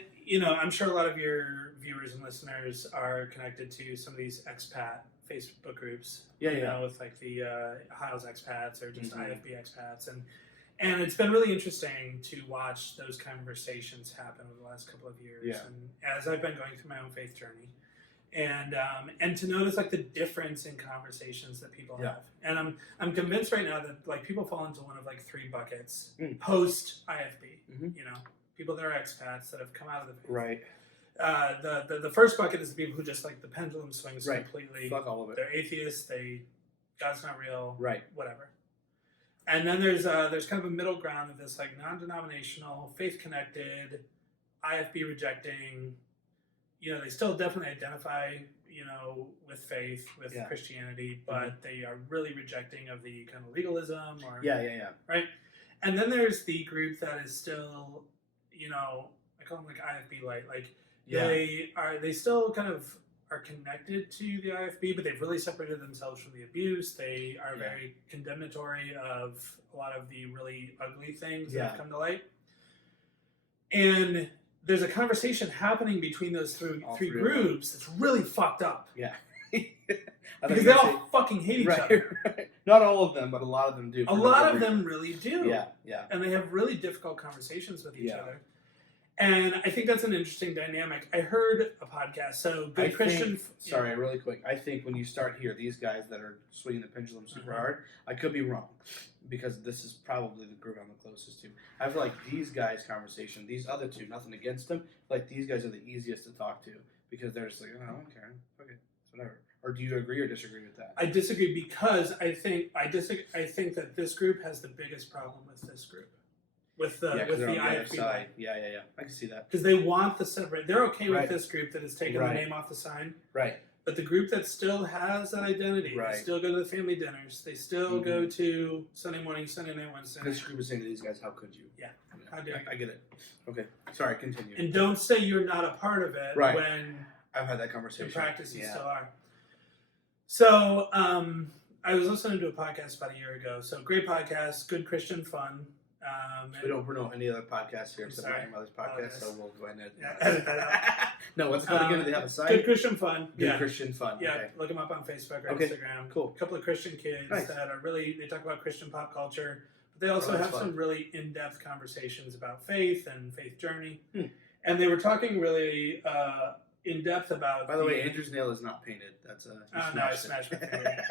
I'm sure a lot of your viewers and listeners are connected to some of these expat Facebook groups, with like the Hyles expats or just IFB expats, and it's been really interesting to watch those conversations happen over the last couple of years, and as I've been going through my own faith journey, and to notice like the difference in conversations that people have, and I'm convinced right now that like people fall into one of like 3 buckets post IFB, people that are expats that have come out of the faith. Right. The first bucket is the people who just like the pendulum swings completely. Fuck all of it. They're atheists. God's not real. Right. Whatever. And then there's kind of a middle ground of this like non-denominational, faith connected, IFB rejecting. They still definitely identify with faith, with Christianity, but they are really rejecting of the kind of legalism or right. And then there's the group that is still I call them like IFB light, like. They still kind of are connected to the IFB, but they've really separated themselves from the abuse. They are very condemnatory of a lot of the really ugly things that have come to light. And there's a conversation happening between those three groups that's really fucked up. Yeah. Because they all fucking hate each other. Right. Not all of them, but a lot of them do. A lot of them really do. Yeah. And they have really difficult conversations with each other. And I think that's an interesting dynamic. I heard a podcast, so Good Christian... Sorry, really quick. I think when you start here, these guys that are swinging the pendulum super hard, I could be wrong, because this is probably the group I'm the closest to. I feel like these guys' conversation, these other 2, nothing against them, like these guys are the easiest to talk to, because they're just like, oh, I don't care. Okay, whatever. Or do you agree or disagree with that? I disagree because I think that this group has the biggest problem with this group. With the IFB side. Yeah. I can see that. Because they want the separate. They're okay with this group that has taken the name off the sign. Right. But the group that still has that identity, they still go to the family dinners. They still go to Sunday morning, Sunday night, Wednesday. This group is saying to these guys, how could you? Yeah. How dare you? I get it. Okay. Sorry, continue. And don't say you're not a part of it when I've had that conversation. In practice you still are. So I was listening to a podcast about a year ago. So great podcast, good Christian fun. We don't promote any other podcasts here except my mother's podcast, so we'll go ahead and edit that out. No, what's it called again? Do they have a site? Good Christian Fun. Good Christian Fun. Yeah, okay. Look them up on Facebook or Okay. Instagram. Cool. A couple of Christian kids that are really, they talk about Christian pop culture, but they also have some really in-depth conversations about faith and faith journey. And they were talking really in depth about. By the way, Andrew's nail is not painted. That's no, I smashed my finger.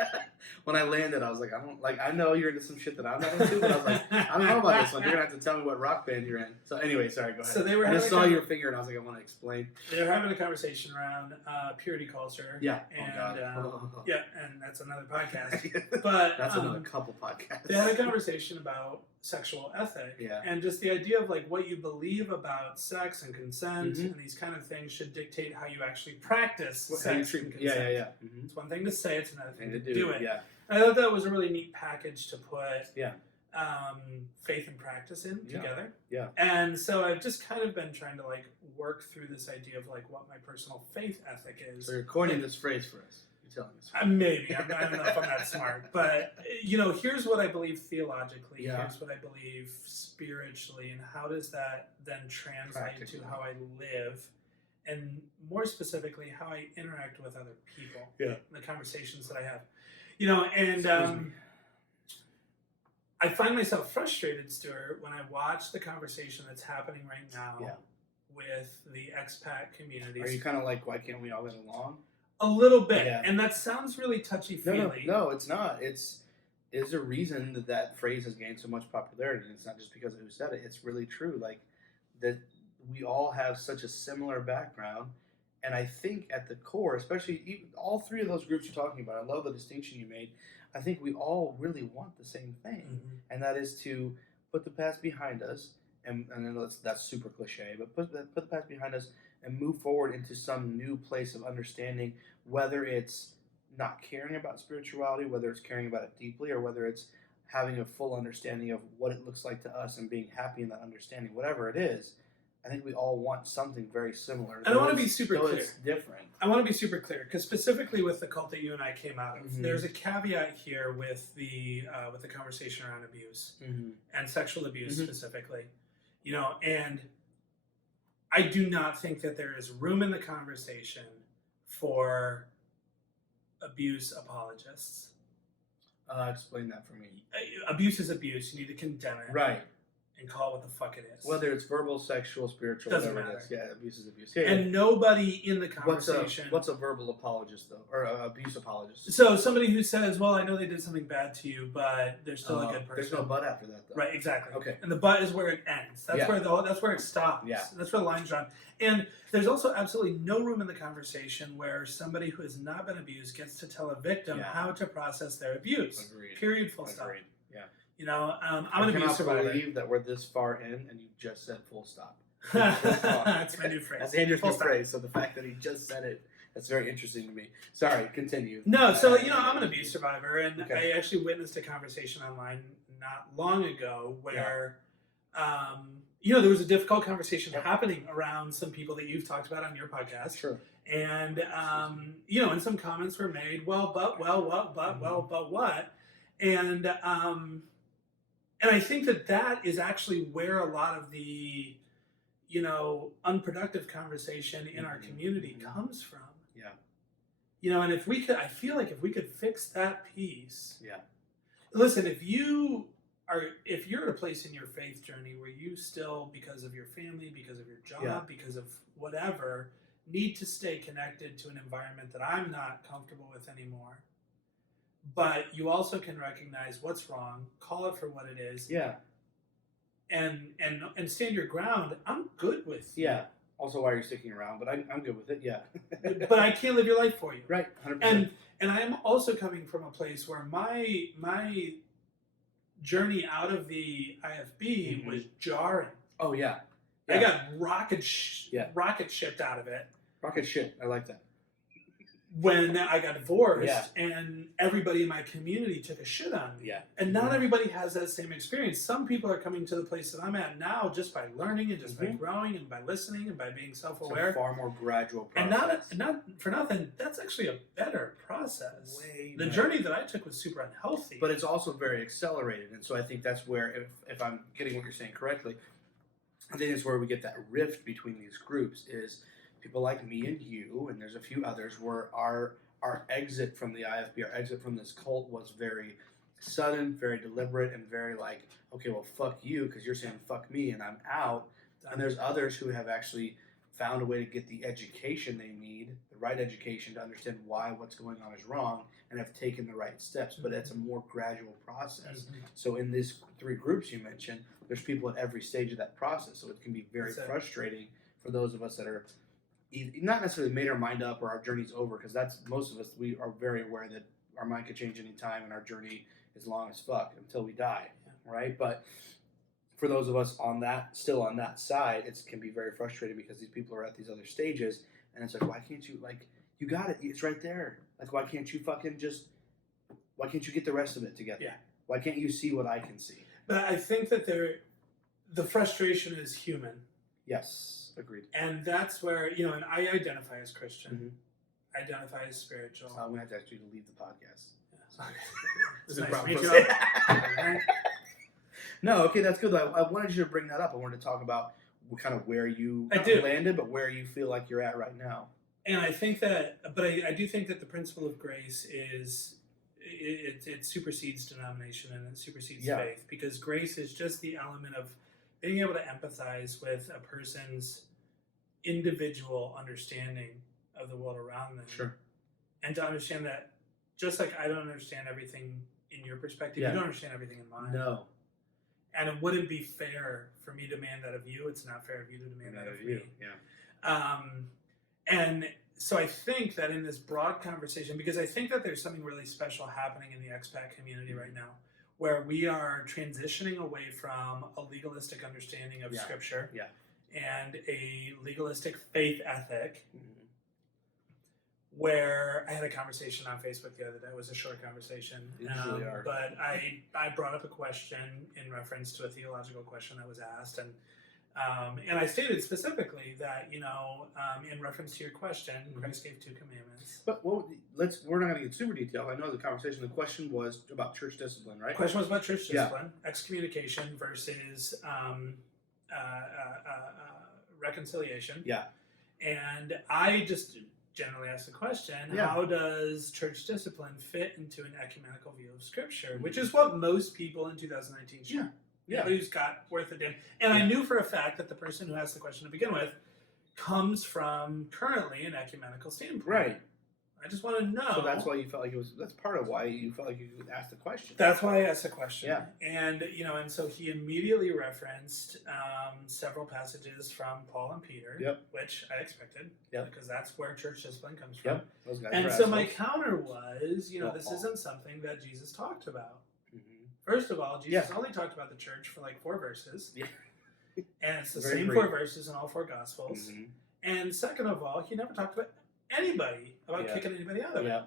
When I landed, I was like, I know you're into some shit that I'm not into, but I was like, I don't know about this one. You're gonna have to tell me what rock band you're in. So anyway, sorry, go ahead. So they were. I just saw your finger, and I was like, I want to explain. They were having a conversation around purity culture. Yeah. And and that's another podcast. But that's another couple podcasts. They had a conversation about sexual ethic. Yeah. And just the idea of like what you believe about sex and consent and these kind of things should dictate how you actually practice sex and consent. Yeah. It's one thing to say, it's another thing to do it. Yeah. I thought that was a really neat package to put faith and practice in together. Yeah. And so I've just kind of been trying to like work through this idea of like what my personal faith ethic is. So you're coining this phrase for us. You're telling us. Maybe. I don't know if I'm that smart. But, here's what I believe theologically. Yeah. Here's what I believe spiritually. And how does that then translate to how I live? And more specifically, how I interact with other people. Yeah. The conversations that I have. I find myself frustrated, Stuart, when I watch the conversation that's happening right now with the expat communities. Are you kind of like, why can't we all get along? A little bit, Yeah. and that sounds really touchy-feely. No, it's not. There's a reason that phrase has gained so much popularity, and it's not just because of who said it. It's really true. Like, that we all have such a similar background, and I think at the core, especially all three of those groups you're talking about, I love the distinction you made. I think we all really want the same thing, and that is to put the past behind us, and then that's super cliche, but put the past behind us and move forward into some new place of understanding, whether it's not caring about spirituality, whether it's caring about it deeply, or whether it's having a full understanding of what it looks like to us and being happy in that understanding, whatever it is. I think we all want something very similar. I want to be super clear. It's different. I want to be super clear, because specifically with the cult that you and I came out of, there's a caveat here with the conversation around abuse and sexual abuse specifically. You know, and I do not think that there is room in the conversation for abuse apologists. Explain that for me. Abuse is abuse. You need to condemn it. Right. And call it what the fuck it is. Whether it's verbal, sexual, spiritual, doesn't whatever matter. it is. Yeah, abuse is abuse. Yeah, and nobody in the conversation. What's a verbal apologist, though? Or abuse apologist? So somebody who says, well, I know they did something bad to you, but they're still a good person. There's no but after that, though. Right, exactly. Okay. And the but is where it ends. That's where it stops. Yeah. That's where the line's drawn. And there's also absolutely no room in the conversation where somebody who has not been abused gets to tell a victim how to process their abuse. Agreed. Period, full stop. Agreed. Yeah. You know, I'm an abuse survivor. I cannot believe that we're this far in and you just said full stop. That's my new phrase. That's Andrew's new phrase. So the fact that he just said it, that's very interesting to me. Sorry, continue. No, so, you know, I'm an abuse survivor, and I actually witnessed a conversation online not long ago where, you know, there was a difficult conversation happening around some people that you've talked about on your podcast. Sure. And, you know, and some comments were made, but what? And I think that is actually where a lot of the, you know, unproductive conversation in our community comes from. Yeah. You know, and I feel like if we could fix that piece. Yeah. Listen, if you're at a place in your faith journey where you still, because of your family, because of your job, because of whatever, need to stay connected to an environment that I'm not comfortable with anymore, but you also can recognize what's wrong, call it for what it is, and stand your ground. I'm good with you. Yeah. Also, why are you sticking around? But I'm good with it. Yeah. But I can't live your life for you. Right. 100%. And I am also coming from a place where my journey out of the IFB was jarring. Oh yeah. I got rocket shipped out of it. Rocket shit. I like that. When I got divorced, and everybody in my community took a shit on me. Yeah. And not everybody has that same experience. Some people are coming to the place that I'm at now just by learning and just by growing and by listening and by being self-aware. It's a far more gradual process. And not for nothing, that's actually a better process. The journey that I took was super unhealthy. But it's also very accelerated. And so I think that's where, if I'm getting what you're saying correctly, I think it's where we get that rift between these groups is people like me and you, and there's a few others, where our exit from the IFB, our exit from this cult was very sudden, very deliberate, and very like, okay, well, fuck you, because you're saying fuck me, and I'm out. And there's others who have actually found a way to get the education they need, the right education to understand why what's going on is wrong, and have taken the right steps. But it's a more gradual process. So in these three groups you mentioned, there's people at every stage of that process. So it can be very frustrating for those of us that are not necessarily made our mind up or our journey's over, because that's most of us, we are very aware that our mind could change any time and our journey is long as fuck until we die, right? But for those of us still on that side, it can be very frustrating because these people are at these other stages, and it's like, why can't you, like, you got it, it's right there. Like, why can't you why can't you get the rest of it together? Yeah. Why can't you see what I can see? But I think that the frustration is human. Yes. Agreed. And that's where, you know, and I identify as Christian. I identify as spiritual. I'm going to have to ask you to leave the podcast. It's nice to meet you. No, okay, that's good. I wanted you to bring that up. I wanted to talk about kind of where you landed, but where you feel like you're at right now. And I think that, but I do think that the principle of grace is it supersedes denomination and it supersedes Yeah. faith, because grace is just the element of being able to empathize with a person's individual understanding of the world around them. Sure. And to understand that just like I don't understand everything in your perspective, Yeah. you don't understand everything in mine. No. And it wouldn't be fair for me to demand that of you. It's not fair of you to demand that of me. Yeah. And so I think that in this broad conversation, because I think that there's something really special happening in the expat community right now, where we are transitioning away from a legalistic understanding of Scripture and a legalistic faith ethic, where I had a conversation on Facebook the other day. It was a short conversation, but I brought up a question in reference to a theological question that was asked, and I stated specifically that, in reference to your question, Christ gave 2 commandments. But we're not going to get super detailed. I know the conversation. The question was about church discipline, right? The question was about church discipline, excommunication versus reconciliation. Yeah. And I just generally asked the question, how does church discipline fit into an ecumenical view of Scripture? Which is what most people in 2019 share. Yeah. Who's got worth a damn. And I knew for a fact that the person who asked the question to begin with comes from currently an ecumenical standpoint. Right. I just want to know. So that's why you felt like that's part of why you felt like you could ask the question. That's why I asked the question. Yeah. And, and so he immediately referenced several passages from Paul and Peter, which I expected, because that's where church discipline comes from. Yep. Those guys and so my counter was, this isn't something that Jesus talked about. First of all, Jesus only talked about the church for like 4 verses. Yeah. And it's the same brief. 4 verses in all 4 Gospels. And second of all, he never talked about anybody, about kicking anybody out of it.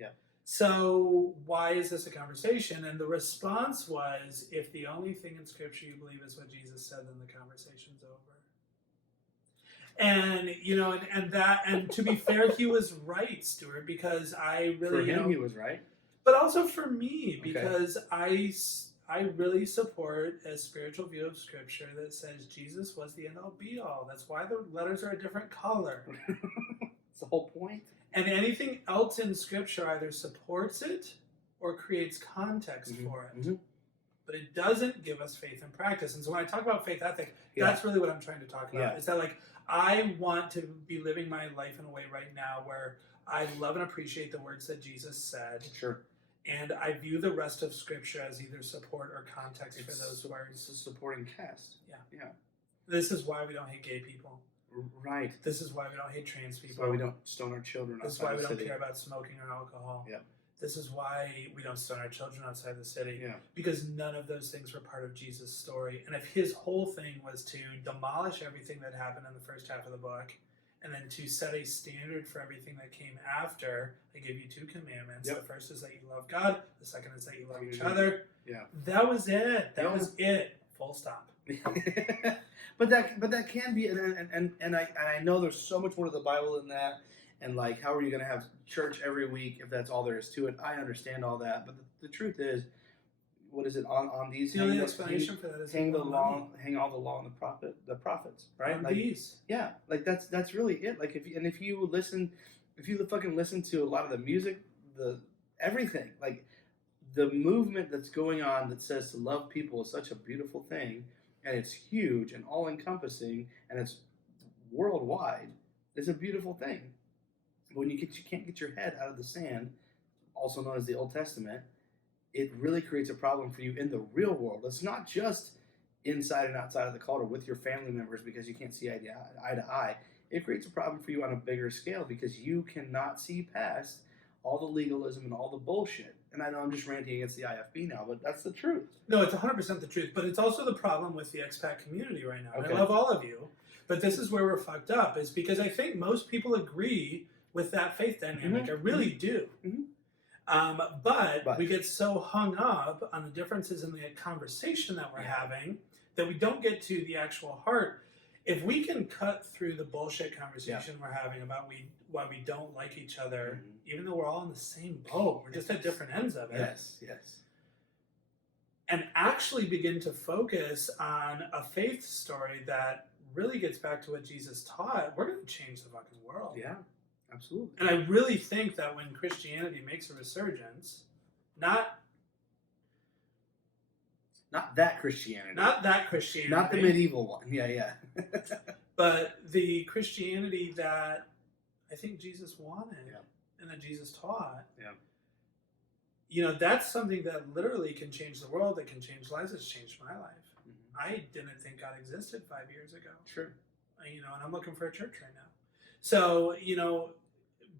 Yeah. So why is this a conversation? And the response was, if the only thing in Scripture you believe is what Jesus said, then the conversation's over. And, and to be fair, he was right, Stuart, because I really... For him, he was right. But also for me, because I really support a spiritual view of Scripture that says Jesus was the end-all be-all. That's why the letters are a different color. That's the whole point. And anything else in Scripture either supports it or creates context for it. But it doesn't give us faith in practice. And so when I talk about faith ethic, that's really what I'm trying to talk about. Is that I want to be living my life in a way right now where I love and appreciate the words that Jesus said. Sure. And I view the rest of Scripture as either support or context for those words. It's a supporting cast. Yeah. This is why we don't hate gay people. Right. This is why we don't hate trans people. This is why we don't stone our children outside the city. This is why we don't care about smoking or alcohol. Yeah. This is why we don't stone our children outside the city. Yeah. Because none of those things were part of Jesus' story. And if his whole thing was to demolish everything that happened in the first half of the book, and then to set a standard for everything that came after, I give you 2 commandments. The first is that you love God. The second is that you love each other. Yeah. That was it. That was it. Full stop. But that can be, and I know there's so much more to the Bible than that. And how are you going to have church every week if that's all there is to it? I understand all that, but the truth is, what is it on these? The only explanation for that is hang all the law and the prophets, right? On these, that's really it. If you fucking listen to a lot of the music, everything, the movement that's going on that says to love people is such a beautiful thing, and it's huge and all encompassing, and it's worldwide. It's a beautiful thing. When you can't get your head out of the sand, also known as the Old Testament, it really creates a problem for you in the real world. It's not just inside and outside of the cult or with your family members because you can't see eye to eye. It creates a problem for you on a bigger scale because you cannot see past all the legalism and all the bullshit. And I know I'm just ranting against the IFB now, but that's the truth. No, it's 100% the truth. But it's also the problem with the expat community right now. Okay. And I love all of you. But this is where we're fucked up, is because I think most people agree with that faith dynamic. I really do. But we get so hung up on the differences in the conversation that we're having that we don't get to the actual heart. If we can cut through the bullshit conversation we're having about why we don't like each other, even though we're all in the same boat, we're just at different ends of it. Yes. And actually begin to focus on a faith story that really gets back to what Jesus taught, we're going to change the fucking world. Yeah. Absolutely. And I really think that when Christianity makes a resurgence, Not that Christianity. not that Christianity. Not the medieval one. Yeah. But the Christianity that I think Jesus wanted and that Jesus taught. Yeah. You know, that's something that literally can change the world, that can change lives. It's changed my life. I didn't think God existed 5 years ago. Sure. You know, and I'm looking for a church right now. So, you know,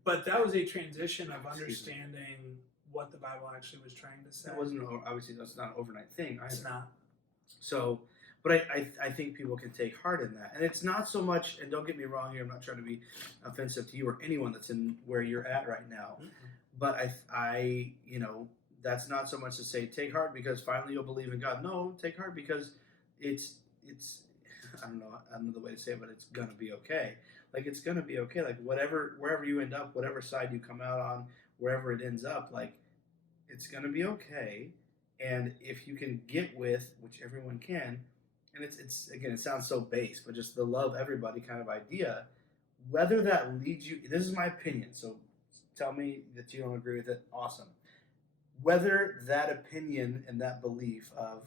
but that was a transition of understanding what the Bible actually was trying to say. That wasn't, obviously, that's not an overnight thing either. It's not. So, but I think people can take heart in that. And it's not so much, and don't get me wrong here, I'm not trying to be offensive to you or anyone that's in where you're at right now. Mm-hmm. But I, you know, that's not so much to say take heart because finally you'll believe in God. No, take heart because it's I don't know the way to say it, but it's gonna be okay. Like it's gonna be okay. Like wherever you end up, whatever side you come out on, wherever it ends up, like it's gonna be okay. And if you can get with, which everyone can, and it's again, it sounds so base, but just the love everybody kind of idea, whether that leads you, this is my opinion, so tell me that you don't agree with it, awesome. Whether that opinion and that belief of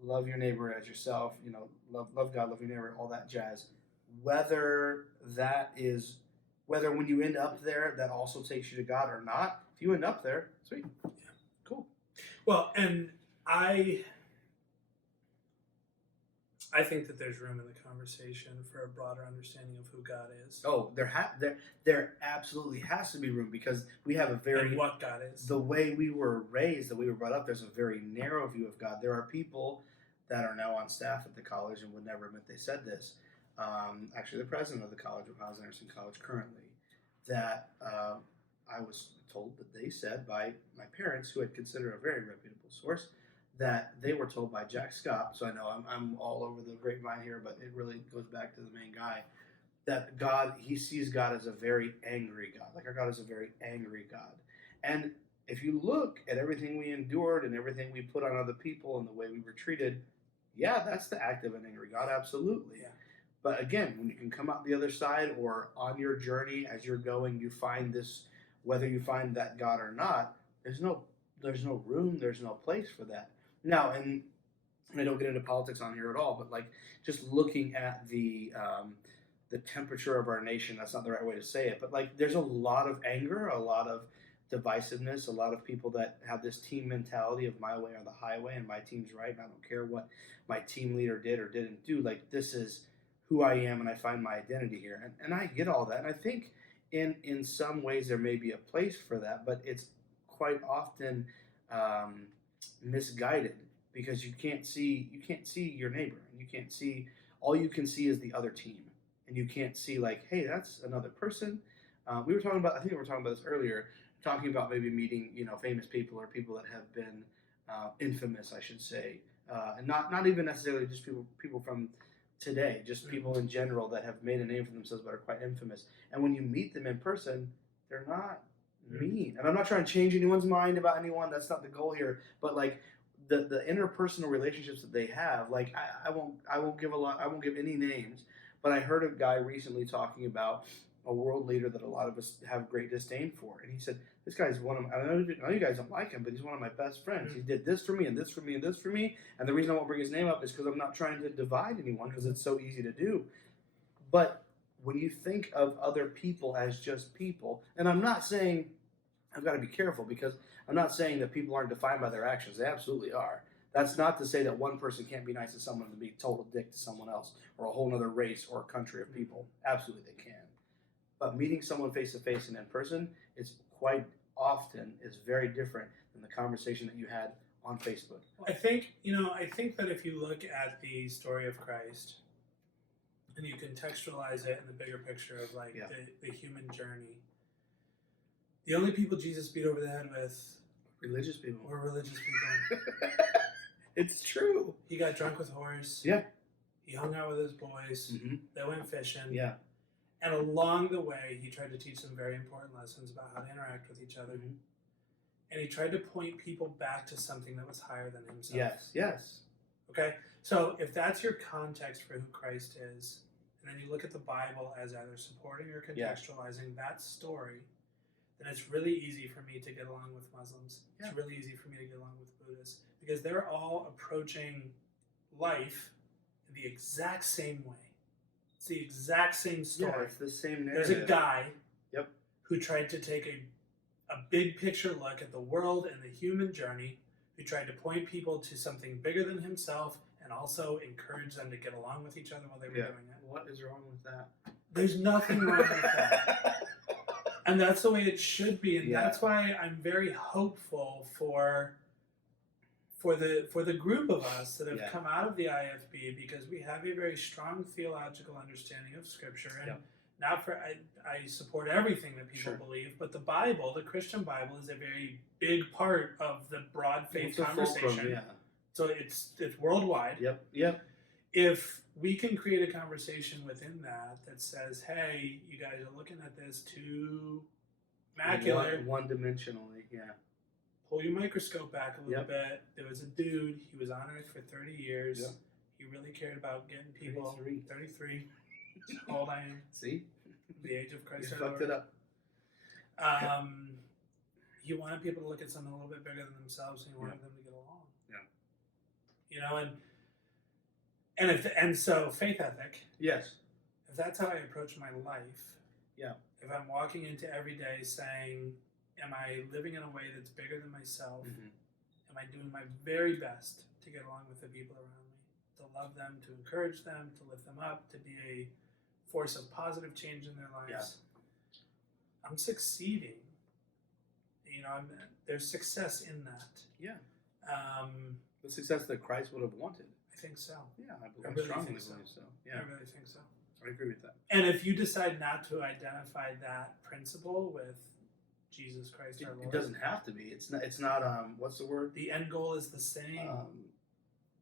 love your neighbor as yourself, you know, love God, love your neighbor, all that jazz, whether when you end up there, that also takes you to God or not, if you end up there, sweet. Yeah, cool. Well, and I think that there's room in the conversation for a broader understanding of who God is. Oh, there absolutely has to be room because we have a very... And what God is. The way we were raised, the way we were brought up, there's a very narrow view of God. There are people that are now on staff at the college and would never admit they said this. Actually, the president of the college, of Hyles-Anderson College currently, that I was told that they said by my parents, who had considered a very reputable source, that they were told by Jack Scott, so I know I'm all over the grapevine here, but it really goes back to the main guy, that God, he sees God as a very angry God. Like our God is a very angry God. And if you look at everything we endured and everything we put on other people and the way we were treated, yeah, that's the act of an angry God, absolutely. Yeah. But again, when you can come out the other side or on your journey as you're going, you find this, whether you find that God or not, there's no room, there's no place for that. Now, and I don't get into politics on here at all, but like just looking at the temperature of our nation, that's not the right way to say it, but like there's a lot of anger, a lot of divisiveness, a lot of people that have this team mentality of my way or the highway and my team's right and I don't care what my team leader did or didn't do. Like this is who I am and I find my identity here. And I get all that. And I think in some ways there may be a place for that, but it's quite often misguided because you can't see your neighbor and you can't see, all you can see is the other team and you can't see like, hey, that's another person. I think we were talking about this earlier, talking about maybe meeting, you know, famous people or people that have been infamous, I should say, and not even necessarily just people from today, just people in general that have made a name for themselves but are quite infamous. And when you meet them in person, they're not mean. And I'm not trying to change anyone's mind about anyone. That's not the goal here. But like the interpersonal relationships that they have, like I won't give any names, but I heard a guy recently talking about a world leader that a lot of us have great disdain for, and he said, "This guy's one of I know you guys don't like him, but he's one of my best friends. He did this for me and this for me and this for me, and the reason I won't bring his name up is because I'm not trying to divide anyone because it's so easy to do. But when you think of other people as just people, and I'm not saying I've got to be careful because I'm not saying that people aren't defined by their actions. They absolutely are. That's not to say that one person can't be nice to someone to be a total dick to someone else or a whole other race or country of people. Absolutely, they can. But meeting someone face to face and in person is quite often is very different than the conversation that you had on Facebook. I think that if you look at the story of Christ and you contextualize it in the bigger picture of like the human journey, the only people Jesus beat over the head with religious people. It's true. He got drunk with whores. Yeah. He hung out with his boys. Mm-hmm. They went fishing. Yeah. And along the way, he tried to teach some very important lessons about how to interact with each other. Mm-hmm. And he tried to point people back to something that was higher than himself. Yes. Okay? So if that's your context for who Christ is, and then you look at the Bible as either supporting or contextualizing that story, then it's really easy for me to get along with Muslims. Yeah. It's really easy for me to get along with Buddhists because they're all approaching life in the exact same way. It's the exact same story. Yeah, it's the same narrative. There's a guy Yep. who tried to take a big picture look at the world and the human journey, who tried to point people to something bigger than himself and also encourage them to get along with each other while they were doing it. What is wrong with that? There's nothing wrong with that. And that's the way it should be. And that's why I'm very hopeful for the group of us that have come out of the IFB, because we have a very strong theological understanding of Scripture. And not for I support everything that people believe, but the Bible, the Christian Bible, is a very big part of the broad faith conversation. Fulcrum, So it's worldwide. Yep. If we can create a conversation within that says, hey, you guys are looking at this too macular. One-dimensionally, Pull your microscope back a little bit. There was a dude, he was on Earth for 30 years. Yep. He really cared about getting people. 33. How old I am. See? The age of Christ. You fucked it up. He wanted people to look at something a little bit bigger than themselves, and he wanted them to get along. And so faith ethic. Yes. If that's how I approach my life. Yeah. If I'm walking into every day saying, am I living in a way that's bigger than myself? Mm-hmm. Am I doing my very best to get along with the people around me? To love them, to encourage them, to lift them up, to be a force of positive change in their lives. Yeah. I'm succeeding. There's success in that. Yeah. The success that Christ would have wanted. I think so. Yeah, I really strongly believe so. Yeah. I really think so. I agree with that. And if you decide not to identify that principle with Jesus Christ our Lord, it doesn't have to be. It's not. What's the word? The end goal is the same.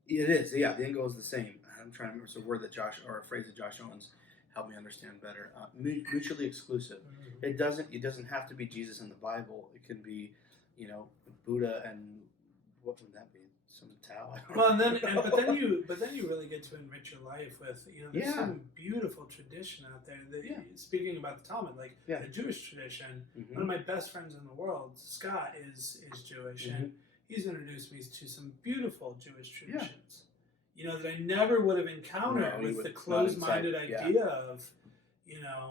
It is. Yeah, the end goal is the same. I'm trying to remember. It's a word that a phrase that Josh Owens helped me understand better. Mutually exclusive. Mm-hmm. It doesn't have to be Jesus in the Bible. It can be, Buddha and what would that be? Some Tao. Well, but then you really get to enrich your life with there's some beautiful tradition out there. Speaking about the Talmud, the Jewish tradition. Mm-hmm. One of my best friends in the world, Scott, is Jewish, and he's introduced me to some beautiful Jewish traditions. That I never would have encountered with the closed-minded idea of.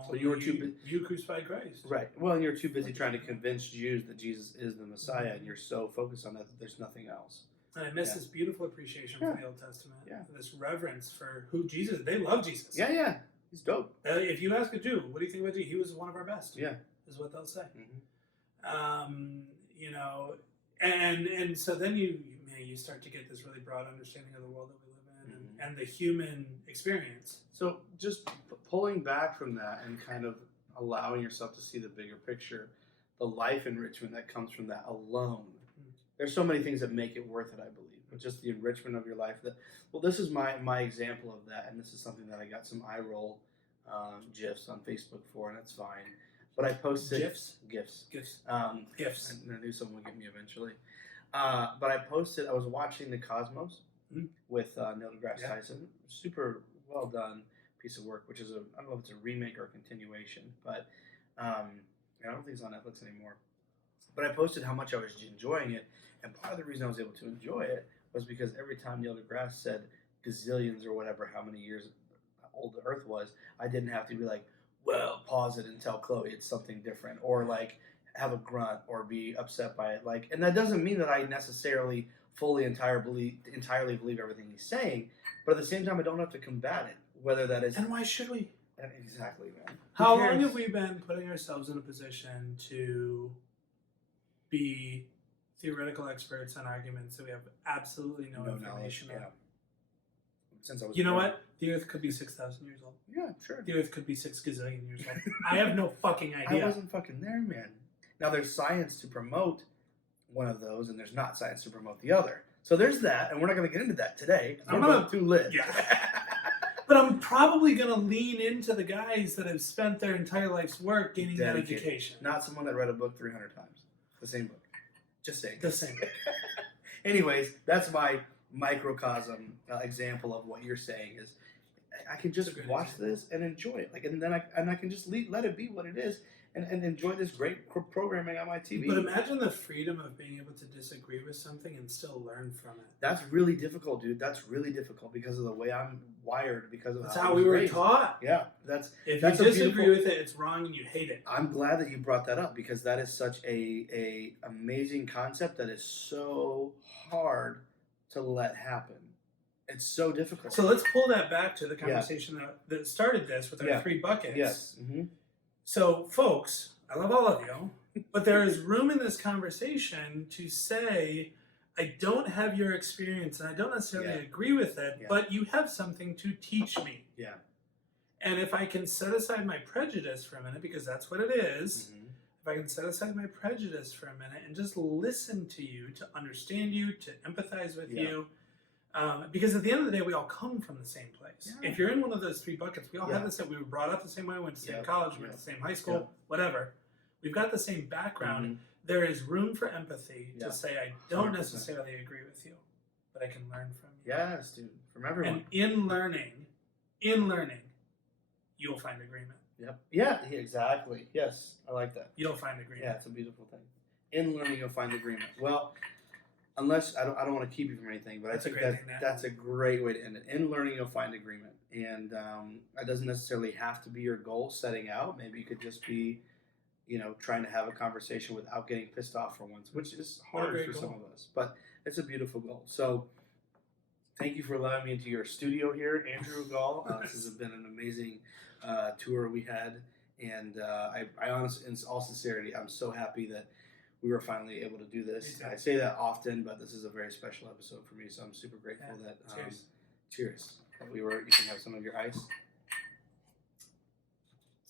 So you were you crucified Christ. Right. Well, and you're too busy trying to convince Jews that Jesus is the Messiah, and you're so focused on that there's nothing else. And I miss this beautiful appreciation for the Old Testament. Yeah. This reverence for who Jesus is. They love Jesus. Yeah. He's dope. If you ask a Jew, what do you think about Jesus? He was one of our best. Yeah. Is what they'll say. Mm-hmm. And so then you start to get this really broad understanding of the world that we live in and the human experience. So just pulling back from that and kind of allowing yourself to see the bigger picture, the life enrichment that comes from that alone. There's so many things that make it worth it, I believe. But just the enrichment of your life. This is my example of that, and this is something that I got some eye roll GIFs on Facebook for, and that's fine. But I posted GIFs. GIFs. I knew someone would get me eventually. But I posted. I was watching The Cosmos with Neil deGrasse Tyson. Super well done piece of work, which is I don't know if it's a remake or a continuation, but I don't think it's on Netflix anymore. But I posted how much I was enjoying it, and part of the reason I was able to enjoy it was because every time Neil deGrasse said gazillions or whatever, how many years old the Earth was, I didn't have to be like, well, pause it and tell Chloe it's something different, or have a grunt or be upset by it. And that doesn't mean that I necessarily entirely believe everything he's saying, but at the same time, I don't have to combat it, whether that is... And why should we? Exactly, man. How long have we been putting ourselves in a position to be theoretical experts on arguments that we have absolutely no information on? Since I was what? The Earth could be 6,000 years old. Yeah, sure. The Earth could be 6 gazillion years old. I have no fucking idea. I wasn't fucking there, man. Now, there's science to promote one of those, and there's not science to promote the other. So there's that, and we're not going to get into that today. I'm not too lit. Yeah. But I'm probably going to lean into the guys that have spent their entire life's work gaining that education. Not someone that read a book 300 times. The same book. Just saying. The same book. Anyways, that's my microcosm example of what you're saying is I can just watch this and enjoy it. And then I can just let it be what it is. and enjoy this great programming on my TV. But imagine the freedom of being able to disagree with something and still learn from it. That's really difficult, dude. That's really difficult because of the way I'm wired, because of That's how how I we was were raised. taught. Yeah, If that's you a disagree beautiful- with it, it's wrong and you hate it. I'm glad that you brought that up because that is such a amazing concept that is so hard to let happen. It's so difficult. So let's pull that back to the conversation that started this with our Yeah. 3 buckets. Yes. Mm-hmm. So, folks, I love all of you, but there is room in this conversation to say, I don't have your experience and I don't necessarily agree with it, but you have something to teach me. Yeah. And if I can set aside my prejudice for a minute, because that's what it is, Mm-hmm. if I can set aside my prejudice for a minute and just listen to you, to understand you, to empathize with you, because at the end of the day, we all come from the same place. Yeah. If you're in one of those 3 buckets, we all have this, that we were brought up the same way, went to the same college, went to the same high school, whatever. We've got the same background. Mm-hmm. There is room for empathy to say, I don't 100%. necessarily agree with you, but I can learn from you. Yes, dude. From everyone. And in learning, you'll find agreement. Yep. Yeah, exactly. Yes, I like that. You'll find agreement. Yeah, it's a beautiful thing. In learning, you'll find agreement. Well, unless I don't want to keep you from anything, but That's I think a great thing to end. that's a great way to end it. In learning, you'll find agreement, and that doesn't necessarily have to be your goal setting out. Maybe you could just be, trying to have a conversation without getting pissed off for once, which is What a hard great for goal. some of us, but it's a beautiful goal. So, thank you for allowing me into your studio here, Andrew Gall. This has been an amazing tour we had, and I honestly, in all sincerity, I'm so happy that we were finally able to do this. Me too. I say that often, but this is a very special episode for me, so I'm super grateful that. Cheers. Cheers. That you can have some of your ice.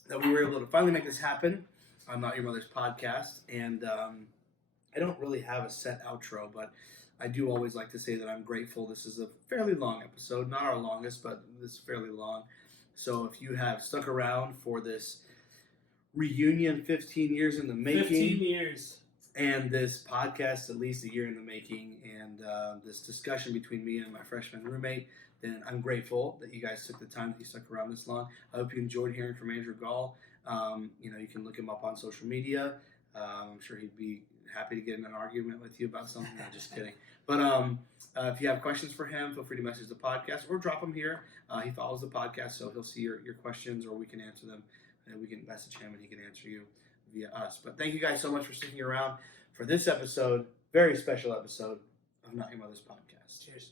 That we were able to finally make this happen on Not Your Mother's podcast, and I don't really have a set outro, but I do always like to say that I'm grateful. This is a fairly long episode, not our longest, but this is fairly long. So if you have stuck around for this reunion, 15 years in the making, 15 years. and this podcast at least a year in the making, and this discussion between me and my freshman roommate, then I'm grateful that you guys took the time, that you stuck around this long. I hope you enjoyed hearing from Andrew Gall. You can look him up on social media. I'm sure he'd be happy to get in an argument with you about something. No, just kidding. But if you have questions for him, feel free to message the podcast or drop them here. He follows the podcast, so he'll see your questions, or we can answer them. And we can message him, and he can answer you via us. But thank you guys so much for sticking around for this episode, very special episode of Not Your Mother's Podcast. Cheers.